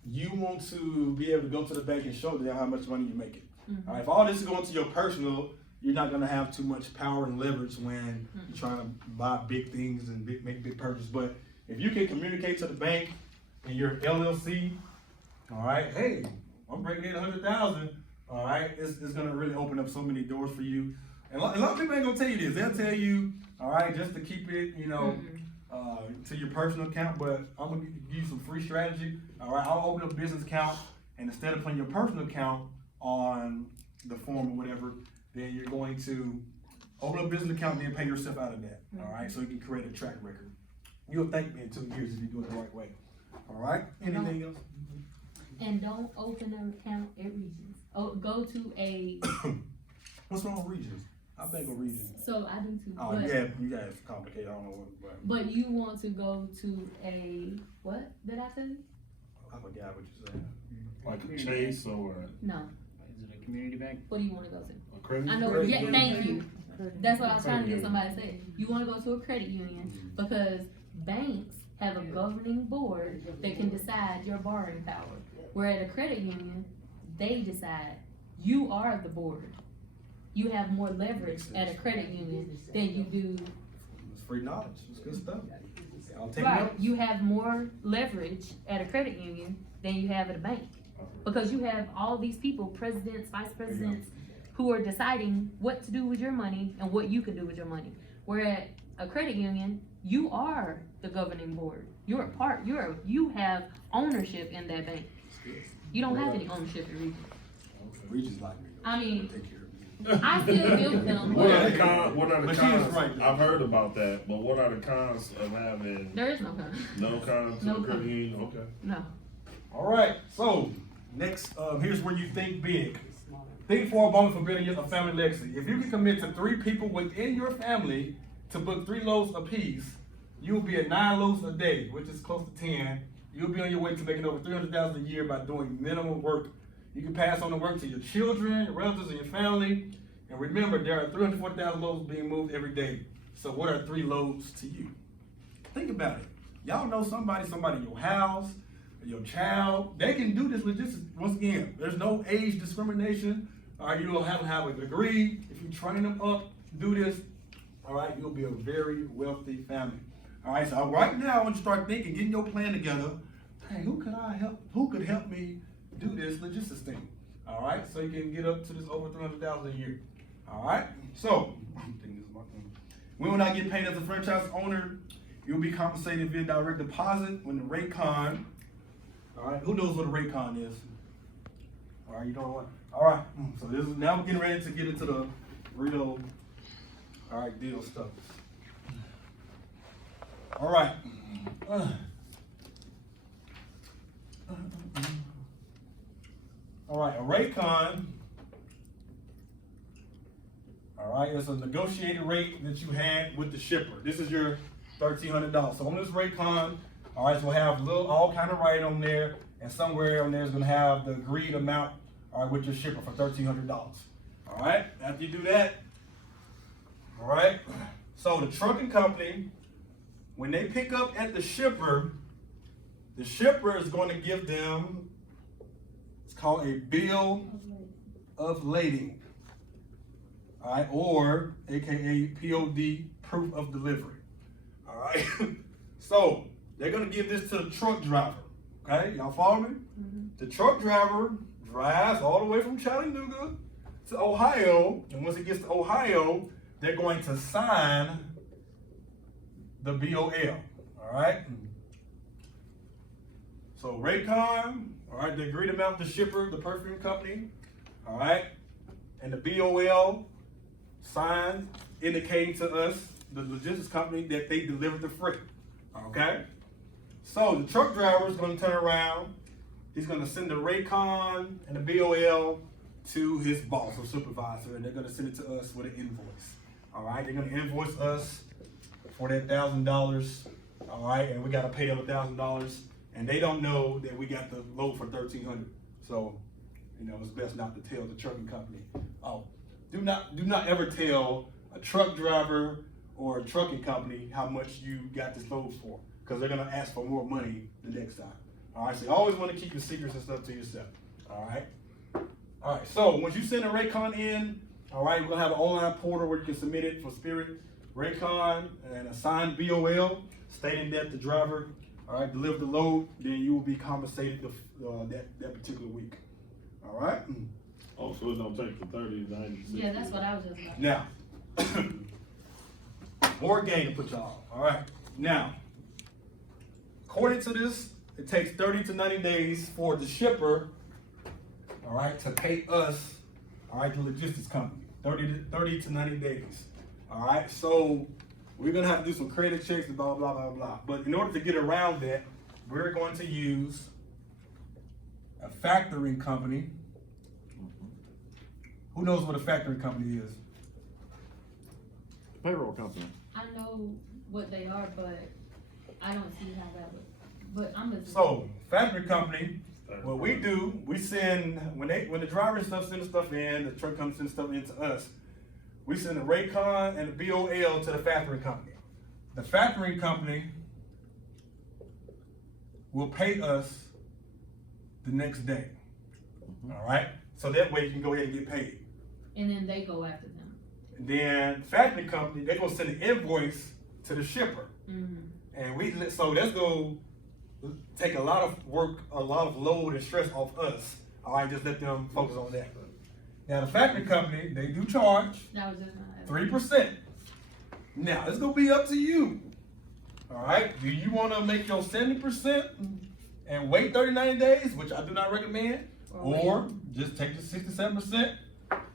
you want to be able to go to the bank and show them how much money you're making. All right, if all this is going to your personal, you're not going to have too much power and leverage when you're trying to buy big things and make big purchases. But if you can communicate to the bank and your LLC, all right, hey, I'm bringing in 100,000. All right, it's gonna really open up so many doors for you. And a lot of people ain't gonna tell you this. They'll tell you, all right, just to keep it, to your personal account. But I'm gonna give you some free strategy. All right, I'll open up a business account, and instead of putting your personal account on the form or whatever, then you're going to open up a business account and then pay yourself out of that. All right, so you can create a track record. You'll thank me in 2 years if you do it the right way. All right, anything else? And don't open an account at Regions. Oh, go to a. What's wrong with Regions? I think of Regions. So I do too. Oh, yeah, you guys complicated. I don't know what. But you want to go to a what? Did I say? I forgot what you said. Like a Chase or No. Is it a community bank? What do you want to go to? a credit? I know. Credit Yeah, union. thank you. That's what I was trying to get somebody to say. You want to go to a credit union because banks have a governing board that can decide your borrowing power. Where at a credit union, they decide. You are the board. You have more leverage at a credit union than you do. It's free knowledge. It's good stuff. I'll take Right. notes. You have more leverage at a credit union than you have at a bank. Because you have all these people, presidents, vice presidents, who are deciding what to do with your money and what you can do with your money. Where at a credit union, you are the governing board. You're a part, you have ownership in that bank. You don't have any ownership in Regions. Regions like me. I mean, Take care of me. I still deal with them, What are but the cons? What are the But she is cons? right, though. I've heard about that, but what are the cons of having there is no con. no cons? No to the credit cons. union? Okay. No. All right. So next, here's where you think big. Think for a moment for building a family legacy. If you can commit to 3 people within your family to book 3 loads apiece, you will be at 9 loads a day, which is close to 10. You'll be on your way to making over $300,000 a year by doing minimum work. You can pass on the work to your children, your relatives, and your family. And remember, there are 340,000 loads being moved every day. So what are 3 loads to you? Think about it. Y'all know somebody in your house, your child, they can do this logistics. Once again, there's no age discrimination. All right, you don't have to have a degree. If you train them up to do this, all right, you'll be a very wealthy family. All right, so right now, I want you to start thinking, getting your plan together. Hey, who could I help? Who could help me do this logistics thing? All right, so you can get up to this over $300,000 a year. All right, so we will not get paid as a franchise owner. You'll be compensated via direct deposit when the Raycon. All right, who knows what a Raycon is? All right, you don't know what? All right, so this is now we're getting ready to get into the real, all right, deal stuff. All right. All right, a Raycon. All right, it's a negotiated rate that you had with the shipper. This is your $1,300. So on this Raycon, all right, so we'll have all kind of writing on there, and somewhere on there is going to have the agreed amount, all right, with your shipper for $1,300. All right, after you do that, all right, so the trucking company, when they pick up at the shipper is going to give them, it's called a bill of lading, all right, or AKA POD, proof of delivery. All right, so they're gonna give this to the truck driver. Okay, y'all follow me? Mm-hmm. The truck driver drives all the way from Chattanooga to Ohio, and once it gets to Ohio, they're going to sign the BOL. All right. So Raycon, all right, the agreed amount, the shipper, the perfume company, all right, and the BOL signed indicating to us, the logistics company, that they delivered the freight. Okay? So the truck driver is going to turn around. He's going to send the Raycon and the BOL to his boss or supervisor, and they're going to send it to us with an invoice. All right? They're going to invoice us for that $1,000. All right? And we got to pay them $1,000. And they don't know that we got the load for $1,300. So, you know, it's best not to tell the trucking company. Oh, do not ever tell a truck driver or a trucking company how much you got this load for, because they're gonna ask for more money the next time. All right, so you always want to keep your secrets and stuff to yourself. All right. So once you send a Raycon in, all right, we're gonna have an online portal where you can submit it for Spirit Raycon and a signed BOL stating that the driver, all right, delivered the load. Then you will be compensated that particular week. All right. Oh, so it don't take the 30, 90, 60. Yeah, that's what I was just about. Now, more game to put y'all. All right. Now, according to this, it takes 30 to 90 days for the shipper, all right, to pay us, all right, the logistics company. 30 to 90 days. All right. So we're gonna have to do some credit checks and blah blah blah blah. But in order to get around that, we're going to use a factoring company. Who knows what a factoring company is? Payroll company. I know what they are, but I don't see how that would, but I'm listening. So, factory company, what we do, we send, when the driver and stuff send the stuff in, the truck company sends stuff in to us, we send the Raycon and the BOL to the factory company. The factoring company will pay us the next day. All right? So that way you can go ahead and get paid. And then they go after them. And then factory company, they're gonna send an invoice to the shipper. Mm-hmm. And so that's gonna take a lot of work, a lot of load and stress off us. All right, just let them focus on that. Now the factory company, they do charge That was just my 3%. Now it's gonna be up to you. All right, do you wanna make your 70% and wait 30, 90 days, which I do not recommend, or just take the 67%,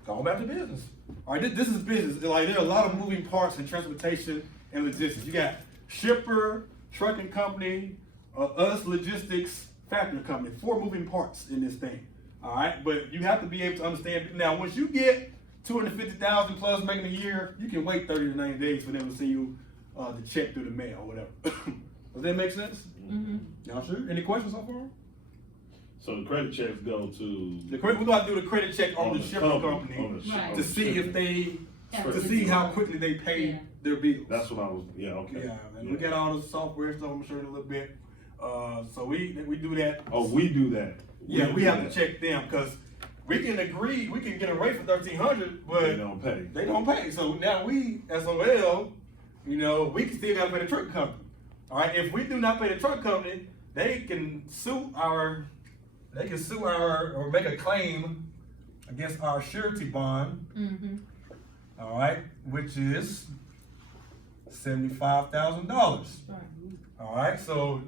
go back to business. All right, this is business. Like, there are a lot of moving parts in transportation and logistics. You got shipper, trucking company, us, logistics, factory company. 4 moving parts in this thing. All right, but you have to be able to understand. Now, once you get $250,000 plus making a year, you can wait 30 to 90 days for them to send you the check through the mail or whatever. Does that make sense? Mm-hmm. Y'all sure? Any questions so far? So the credit checks go to We're gonna do the credit check on the shipping company Right. to see if they, Yeah. to see how quickly they pay Yeah. their bills. That's what I was. Yeah. Okay. Yeah, and we got all the software stuff. I'm sure in a little bit. So we do that. Oh, we do that. Yeah, we do have that. to check them because we can agree, we can get a rate for $1,300, but They don't pay. they don't pay. So now we, SOL, you know, we can still gotta pay the truck company. All right, if we do not pay the truck company, they can sue or make a claim against our surety bond. Mm-hmm. All right, which is $75,000. All right, so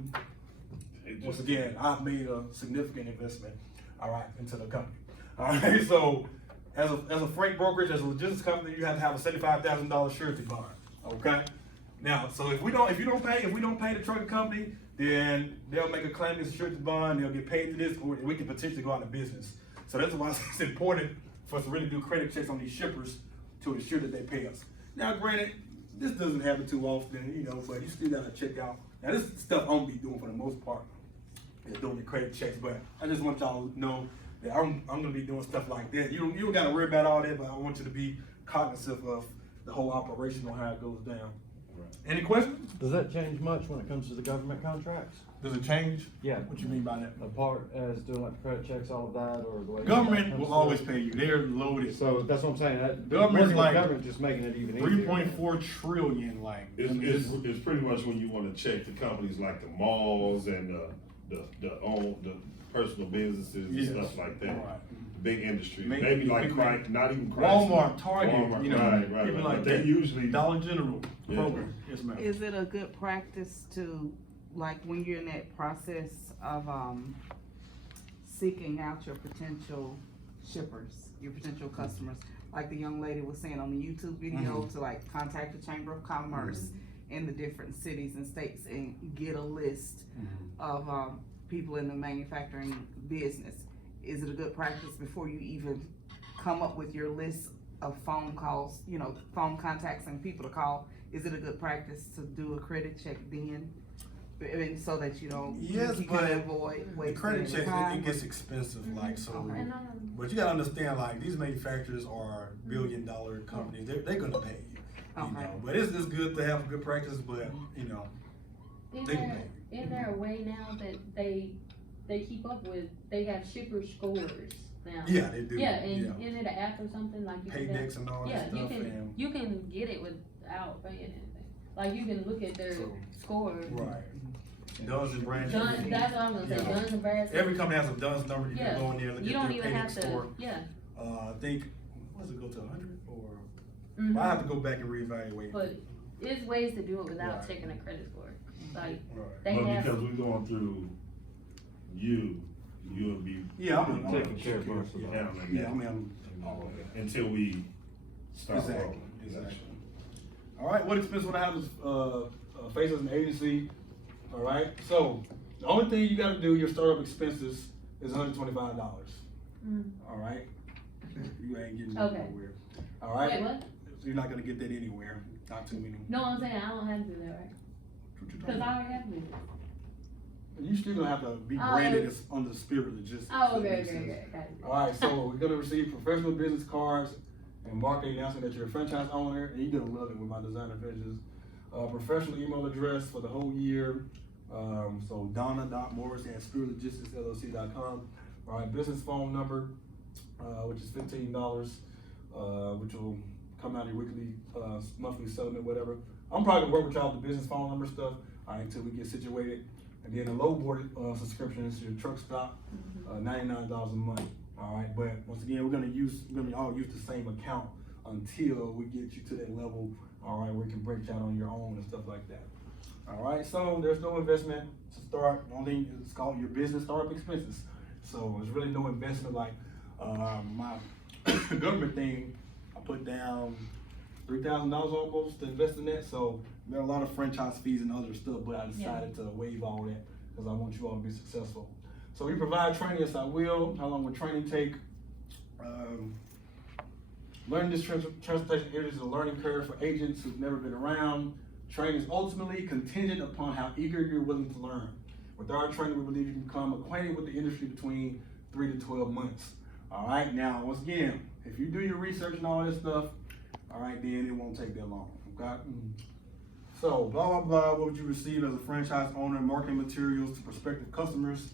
once again, I've made a significant investment, all right, into the company. All right, so as a freight brokerage, as a logistics company, you have to have a $75,000 surety bond. Okay. Now, so if we don't pay the trucking company, then they'll make a claim against the surety bond. They'll get paid to this, or we can potentially go out of business. So that's why it's important for us to really do credit checks on these shippers to ensure that they pay us. Now, granted, this doesn't happen too often, you know, but you still gotta check out. Now, this is stuff I'm gonna be doing for the most part, is doing the credit checks. But I just want y'all to know that I'm gonna be doing stuff like that. You don't gotta worry about all that, but I want you to be cognizant of the whole operation on how it goes down. Any questions? Does that change much when it comes to the government contracts? Does it change? Yeah. What you mean by that? Apart as doing like credit checks, all of that, or the way. Government that will comes always through? pay you. They're loaded. So that's what I'm saying, that. Government's working with like government just making it even easier. 3.4 trillion, like. I mean, It's pretty much when you want to check the companies like the malls and the personal businesses and Yes. stuff like that. Right. Big industry, Maybe maybe like big- not even Chrysler. Walmart, Target, Walmart, you know, right. people like They that. usually Dollar General Yeah. program. Yes, ma'am. Is it a good practice to, like, when you're in that process of, seeking out your potential shippers, your potential customers, like the young lady was saying on the YouTube video, to like contact the Chamber of Commerce in the different cities and states and get a list of, people in the manufacturing business? Is it a good practice before you even come up with your list of phone calls, you know, phone contacts and people to call? Is it a good practice to do a credit check then? I mean, so that, you know, Yes, you but can avoid The wasting credit any checks, time? it gets expensive, like, so. Okay. And, But you gotta understand, like, these manufacturers are billion-dollar companies. They're gonna pay you. You Okay. know, but it's good to have a good practice, but, you know, Is they can there, pay. is there a way now that they keep up with, they have shipper scores now? Yeah, they do. Yeah, and is it an app or something like you can? Paydex and all that Yeah, stuff, and, you can get it without paying anything. Like you can look at their So, scores. right. Duns and Bradstreet. Duns, that's what I'm gonna say, Yeah. Duns and Bradstreet. Every company has a Duns number. You Yeah. can go in there and look You at don't their even have Paydex to, score. yeah. I think, what does it go to, 100 or? Mhm. I have to go back and reevaluate. But there's ways to do it without Right. checking a credit score. Like, Right. they but have. because we're going through you'll be Yeah, I'm Taking care of most of yeah. that. handling Yeah, I that mean, I'm all of it. until we start Exactly, rolling. exactly. All right, what expense would I have to face as an agency? All right, so the only thing you gotta do, your startup expenses is $125. Mm. All right, you ain't getting Okay. nowhere. All right, Wait, what? so you're not gonna get that anywhere. Not too many. No, I'm saying I don't have to do that, right? What you Cause talking I about? already have to do that. You still gonna have to be Oh, branded yeah. as under the Spirit Logistics. Oh, That okay, makes okay, sense. okay, got it. All right, so we're gonna receive professional business cards and marketing announcing that you're a franchise owner, and you're gonna love it with my designer finishes. Professional email address for the whole year. So donna.morris@spiritlogisticsllc.com. All right, business phone number, which is $15, which will come out of your weekly, monthly settlement, whatever. I'm probably gonna work with y'all with the business phone number stuff, all right, until we get situated. And then a low board subscription is your truck stop, $99 a month. All right, but once again, we're gonna all use the same account until we get you to that level. All right, where you can break out on your own and stuff like that. All right, so there's no investment to start. The only thing is called your business startup expenses. So there's really no investment like my government thing. I put down $3,000 almost to invest in that. So there are a lot of franchise fees and other stuff, but I decided to waive all that because I want you all to be successful. So we provide training, yes I will. How long will training take? Learning this transportation area is a learning curve for agents who've never been around. Training is ultimately contingent upon how eager you're willing to learn. With our training, we believe you can become acquainted with the industry between 3 to 12 months. All right, now, once again, if you do your research and all this stuff, all right, then it won't take that long, okay? So, blah, blah, blah, what would you receive as a franchise owner? Marketing materials to prospective customers,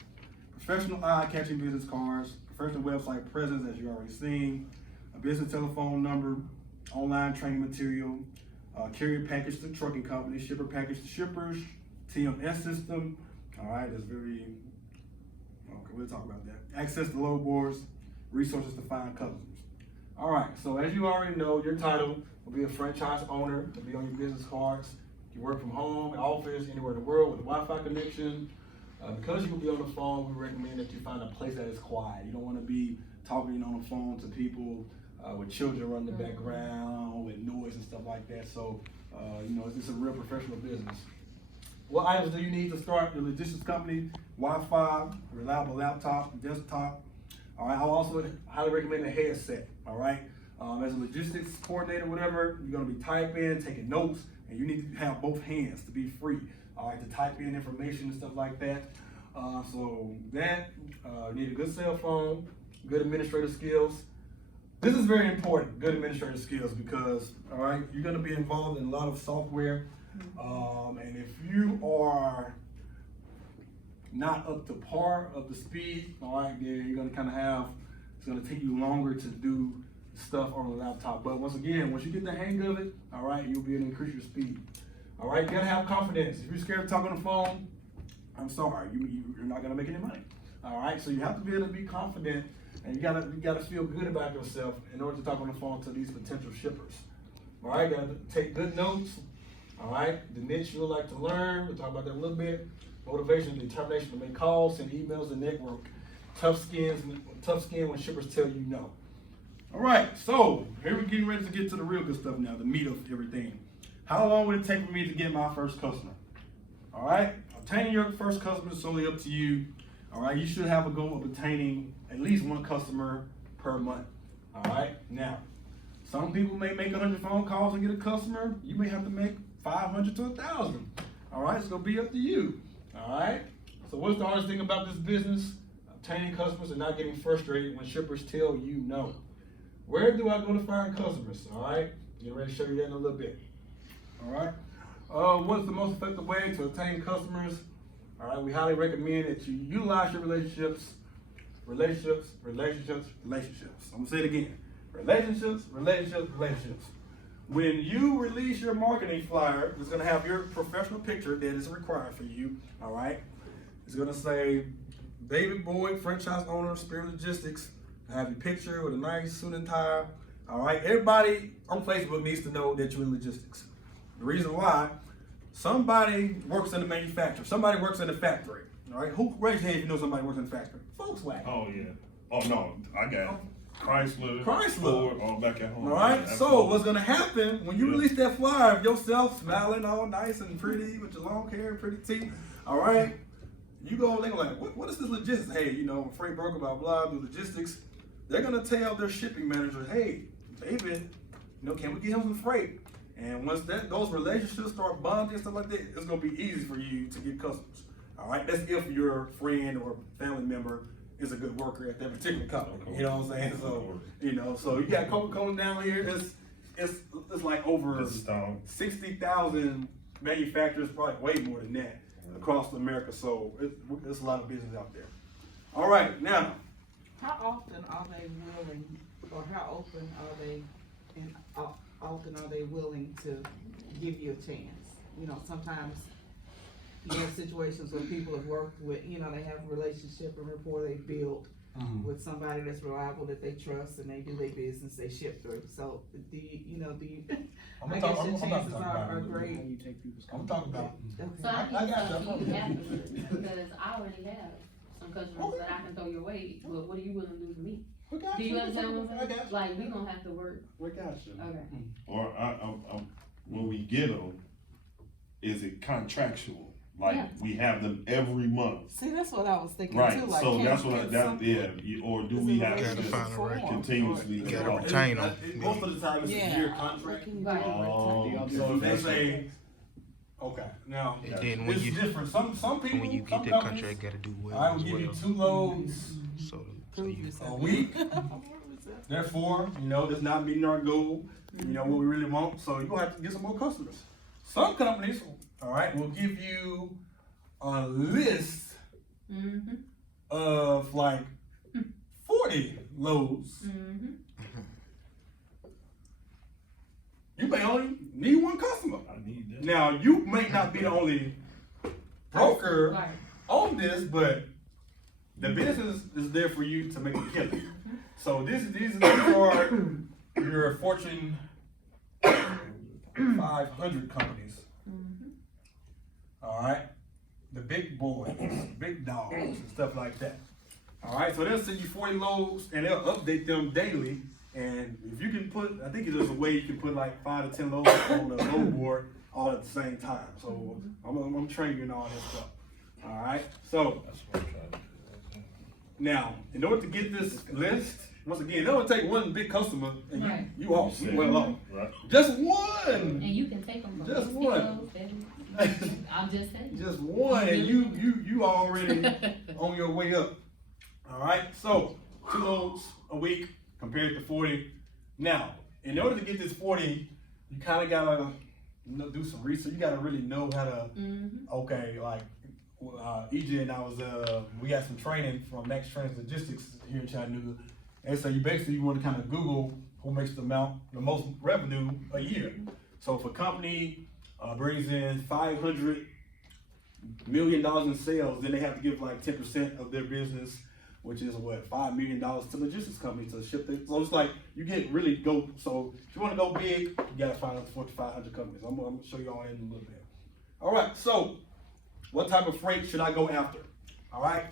professional eye-catching business cards, professional website presence, as you already seen, a business telephone number, online training material, carrier package to trucking companies, shipper package to shippers, TMS system. All right, that's very, okay, we'll talk about that. Access to load boards, resources to find customers. All right, so as you already know, your title will be a franchise owner, it'll be on your business cards. You work from home, office, anywhere in the world with a Wi-Fi connection. Because you will be on the phone, we recommend that you find a place that is quiet. You don't want to be talking on the phone to people with children running in the background, with noise and stuff like that. So, you know, it's a real professional business. What items do you need to start your logistics company? Wi-Fi, reliable laptop, desktop. All right, I'll also highly recommend a headset. All right, as a logistics coordinator, whatever, you're gonna be typing, taking notes, and you need to have both hands to be free. All right, to type in information and stuff like that. So that, you need a good cell phone, good administrative skills. This is very important, good administrative skills, because, all right, you're gonna be involved in a lot of software. And if you are not up to par of the speed, all right, then you're gonna kind of have, it's gonna take you longer to do stuff on the laptop. But once again, once you get the hang of it, all right, you'll be able to increase your speed. All right, you gotta have confidence. If you're scared to talk on the phone, I'm sorry, you're not gonna make any money. All right, so you have to be able to be confident, and you gotta feel good about yourself in order to talk on the phone to these potential shippers. All right, you gotta take good notes. All right, the niche you would like to learn, we'll talk about that a little bit. Motivation, determination to make calls, send emails, and network. Tough skin when shippers tell you no. All right, so here we're getting ready to get to the real good stuff now, the meat of everything. How long would it take for me to get my first customer? All right, obtaining your first customer is solely up to you. All right, you should have a goal of obtaining at least one customer per month. All right, now, some people may make 100 phone calls and get a customer. You may have to make 500 to 1,000. All right, it's gonna be up to you. All right, so what's the hardest thing about this business? Obtaining customers and not getting frustrated when shippers tell you no. Where do I go to find customers? All right, get ready to show you that in a little bit. All right, what's the most effective way to obtain customers? All right, we highly recommend that you utilize your relationships. I'm gonna say it again. Relationships. When you release your marketing flyer, it's gonna have your professional picture that is required for you. All right, it's gonna say David Boyd, franchise owner, Spirit Logistics. Have your picture with a nice suit and tie. All right, everybody on Facebook needs to know that you're in logistics. The reason why, somebody works in the manufacturer, somebody works in the factory. All right, who raise your hand if you know somebody works in the factory? Volkswagen. Oh yeah. Oh no, I got Chrysler. Ford, all back at home. All right, Yeah, so what's gonna happen when you release that flyer of yourself smiling all nice and pretty with your long hair and pretty teeth? All right, you go, they're like, what is this logistics? Hey, you know, freight broker, blah, blah, do logistics. They're gonna tell their shipping manager, hey, David, you know, can we get him some freight? And once those relationships start bonding and stuff like that, it's gonna be easy for you to get customers. All right, that's if your friend or family member is a good worker at that particular company. You know what I'm saying? So, you know, so you got Coca-Cola down here. It's like over 60,000 manufacturers, probably way more than that across America. So there's a lot of business out there. All right, now. How often are they willing, or how open are they, and often are they willing to give you a chance? You know, sometimes you have situations where people have worked with, you know, they have a relationship and rapport they build with somebody that's reliable, that they trust, and they do their business, they ship through. So do you I guess your chances are great. I'm talking about. So I can talk to you afterwards, because I already have some customers that I can throw your way, but what are you willing to do for me? Do you understand what I'm saying? Like, we gonna have to work. We got you. Okay. Or when we get them, is it contractual? Like we have them every month. See, that's what I was thinking right. too. Like, so that's what or do we have to just continuously? You gotta retain them. Most of the time it's a year contract. So if they say, okay, now And then when it's you different. Some people, when you get some that companies, contract, gotta do well I will as give you well. 2 loads So you a week. Therefore, you know, that's not meeting our goal. You know what we really want. So you're gonna have to get some more customers. Some companies, all right, will give you a list Mm-hmm. of like 40 loads. Mm-hmm. You may only need one customer. I need that. Now, you may not be the only broker Right. on this, but the business is there for you to make a killing. So these are your Fortune 500 companies. Mm-hmm. All right, the big boys, big dogs, and stuff like that. All right, so they'll send you 40 loads, and they'll update them daily. And if you can put, I think there's a way you can put like 5 to 10 loads on the load board all at the same time. So I'm training you in all this stuff. All right, so That's what I'm trying to do. now in order to get this list, once again, it don't take one big customer, and Right. you off, you well off. Right. Just one. And you can take them from Just Mexico, one. I'm just saying. Just one, and you already on your way up. All right, so 2 loads a week compared to 40. Now, in order to get this 40, you kind of gotta do some research. You gotta really know how to. Mm-hmm. Okay, like EJ and I was we got some training from Next Trans Logistics here in Chattanooga, and so you want to kind of Google who makes the most revenue a year. So if a company brings in $500 million in sales, then they have to give like 10% of their business, which is what, $5 million to logistics companies to ship it. So it's like you get really go. So if you want to go big, you gotta find out the 4,500 companies. I'm gonna show you all in a little bit. All right. So what type of freight should I go after? All right.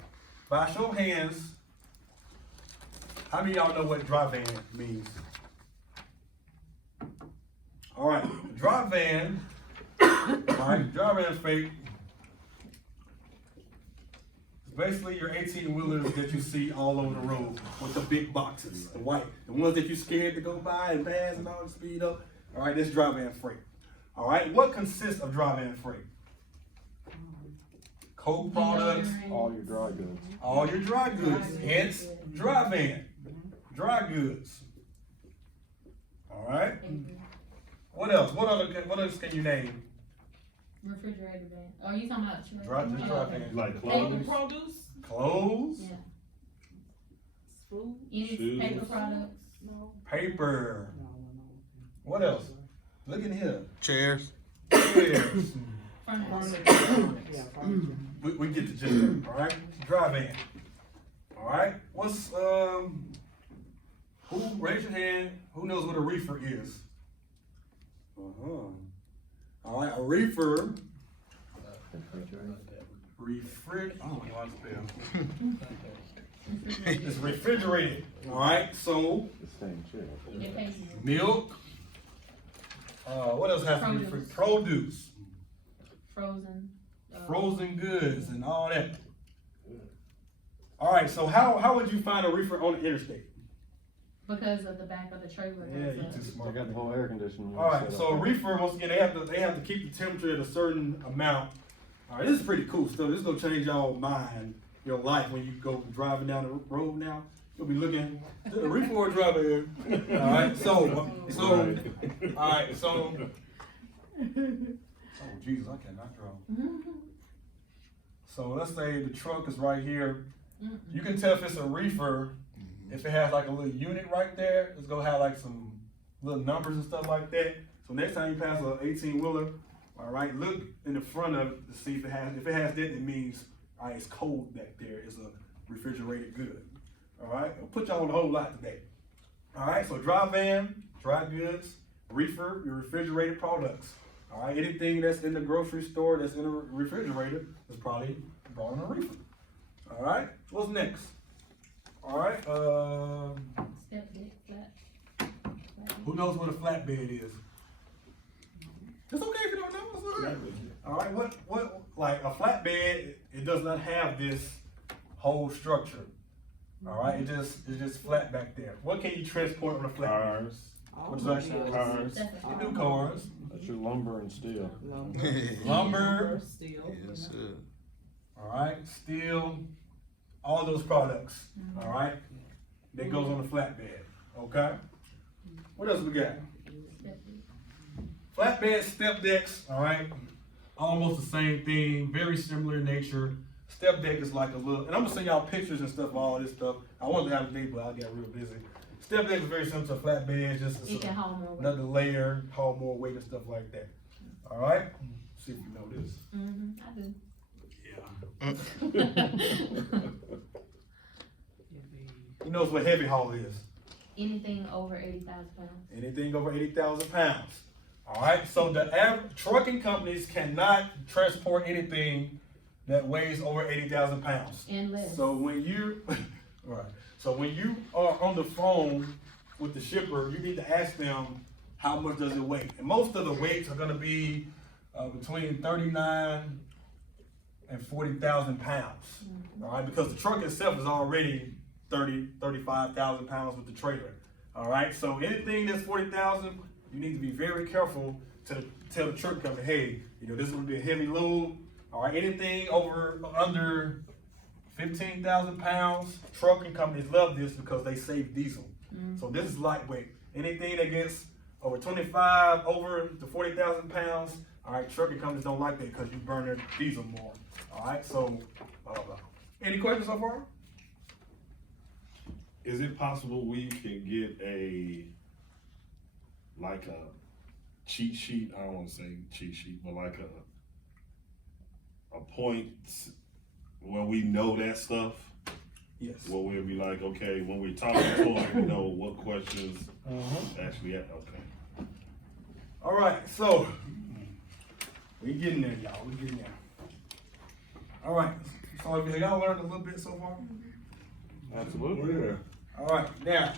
By show of hands, how many of y'all know what dry van means? All right. Dry van. All right. Dry van freight. Basically, your 18-wheelers that you see all over the road with the big boxes, the white, the ones that you're scared to go by and pass and all the speed up. All right, that's dry van freight. All right, what consists of dry van freight? Cold products, All your dry goods. all your dry goods, hence dry van, dry goods. All right, what else? What else can you name? Refrigerator van. Oh, you talking about Dry van. Like Paper clothes. produce, Clothes, Yeah. food, Any Shoes. paper products. no. paper. What else? Look in here. Chairs. Chairs. Furniture. We get the gist of it, all right? Dry van. All right? What's, who, raise your hand, who knows what a reefer is? Uh-huh. All right, a reefer, I don't know how to spell. It's refrigerated, all right? So, The same shit. It pays you. milk, what else has to be free? Produce, Frozen. frozen goods, and all that. All right, so how would you find a reefer on the interstate? Because of the back of the trailer. Yeah, has you a- too They smart. got the whole air conditioning. All right, set so a up. reefer, once again, they have to keep the temperature at a certain amount. All right, this is pretty cool stuff. This is gonna change y'all mind, your life when you go driving down the road now. You'll be looking, is it a reefer or a driver here? All right, so, oh Jesus, I cannot draw. So let's say the trunk is right here. You can tell if it's a reefer, if it has like a little unit right there, it's gonna have like some little numbers and stuff like that. So next time you pass an 18-wheeler, all right, look in the front of it to see if it has that, it means, all right, it's cold back there. It's a refrigerated good. All right, I'll put y'all on a whole lot today. All right, so dry van, dry goods, reefer, your refrigerated products. All right, anything that's in the grocery store that's in a refrigerator is probably brought in a reefer. All right, what's next? All right, Step dick, flat. who knows what a flatbed is? It's okay if you don't know. It's all right. All right, what like a flatbed? It does not have this whole structure. All right, it's just flat back there. What can you transport on a flatbed? Cars. What's that? Cars. That's a You do cars, That's your lumber and steel. lumber. Steel. Yes, sir. All right, steel, all those products. All right, that goes on the flatbed. Okay. What else we got? step dick. Flatbed step decks, all right, almost the same thing, very similar in nature. Step deck is like a little, and I'm gonna send y'all pictures and stuff of all this stuff. I wanted to have a day, but I got real busy. Step deck is very similar to a flatbed, just It can hold more weight. another layer, haul more weight and stuff like that. All right, see if you know this. I do. Yeah. He knows what heavy haul is. Anything over 80,000 pounds. Anything over 80,000 pounds. All right, so the trucking companies cannot transport anything that weighs over 80,000 pounds. And less. So when you, right, so when you are on the phone with the shipper, you need to ask them how much does it weigh. And most of the weights are gonna be between 39 and 40,000 pounds. All right, because the truck itself is already 35,000 pounds with the trailer. All right, so anything that's 40,000, you need to be very careful to tell the truck company, hey, this is gonna be a heavy load. All right, anything under 15,000 pounds, trucking companies love this because they save diesel. So this is lightweight. Anything that gets over 25, over the 40,000 pounds, all right, trucking companies don't like that because you burn their diesel more. All right, so any questions so far? Is it possible we can get a cheat sheet? I don't want to say cheat sheet, but like a point where we know that stuff. Yes. Where we'll be like, okay, when we're talking to them, we know what questions actually have. Okay. All right, so we getting there, y'all. We getting there. All right. So have y'all learned a little bit so far? Absolutely. Yeah. All right, now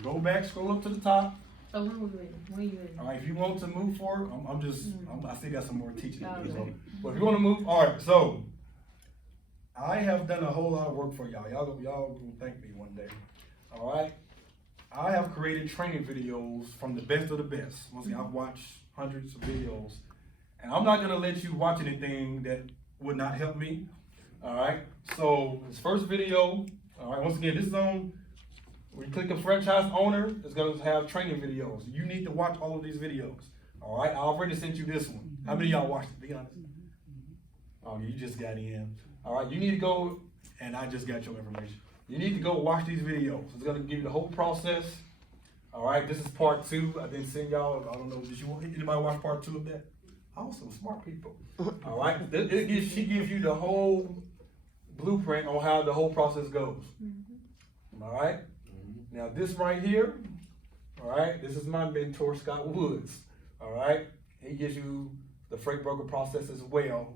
go back, scroll up to the top. So when we ready? When you ready? All right, if you want to move forward, I still got some more teaching to do. So, Okay. but if you want to move, all right. So I have done a whole lot of work for y'all. Y'all will thank me one day. All right. I have created training videos from the best of the best. Once again, I've watched hundreds of videos, and I'm not gonna let you watch anything that would not help me. All right. So this first video. All right. Once again, this is on. When you click a franchise owner, it's going to have training videos. You need to watch all of these videos. All right, I already sent you this one. How many of y'all watched it? Be honest. Oh, you just got in. All right, you need to go, and I just got your information. You need to go watch these videos. It's going to give you the whole process. All right, this is part 2. I didn't send y'all. I don't know. Did anybody watch part 2 of that? Awesome, smart people. All right, she gives you the whole blueprint on how the whole process goes. All right. Now this right here, all right, this is my mentor, Scott Woods, all right? He gives you the freight broker process as well,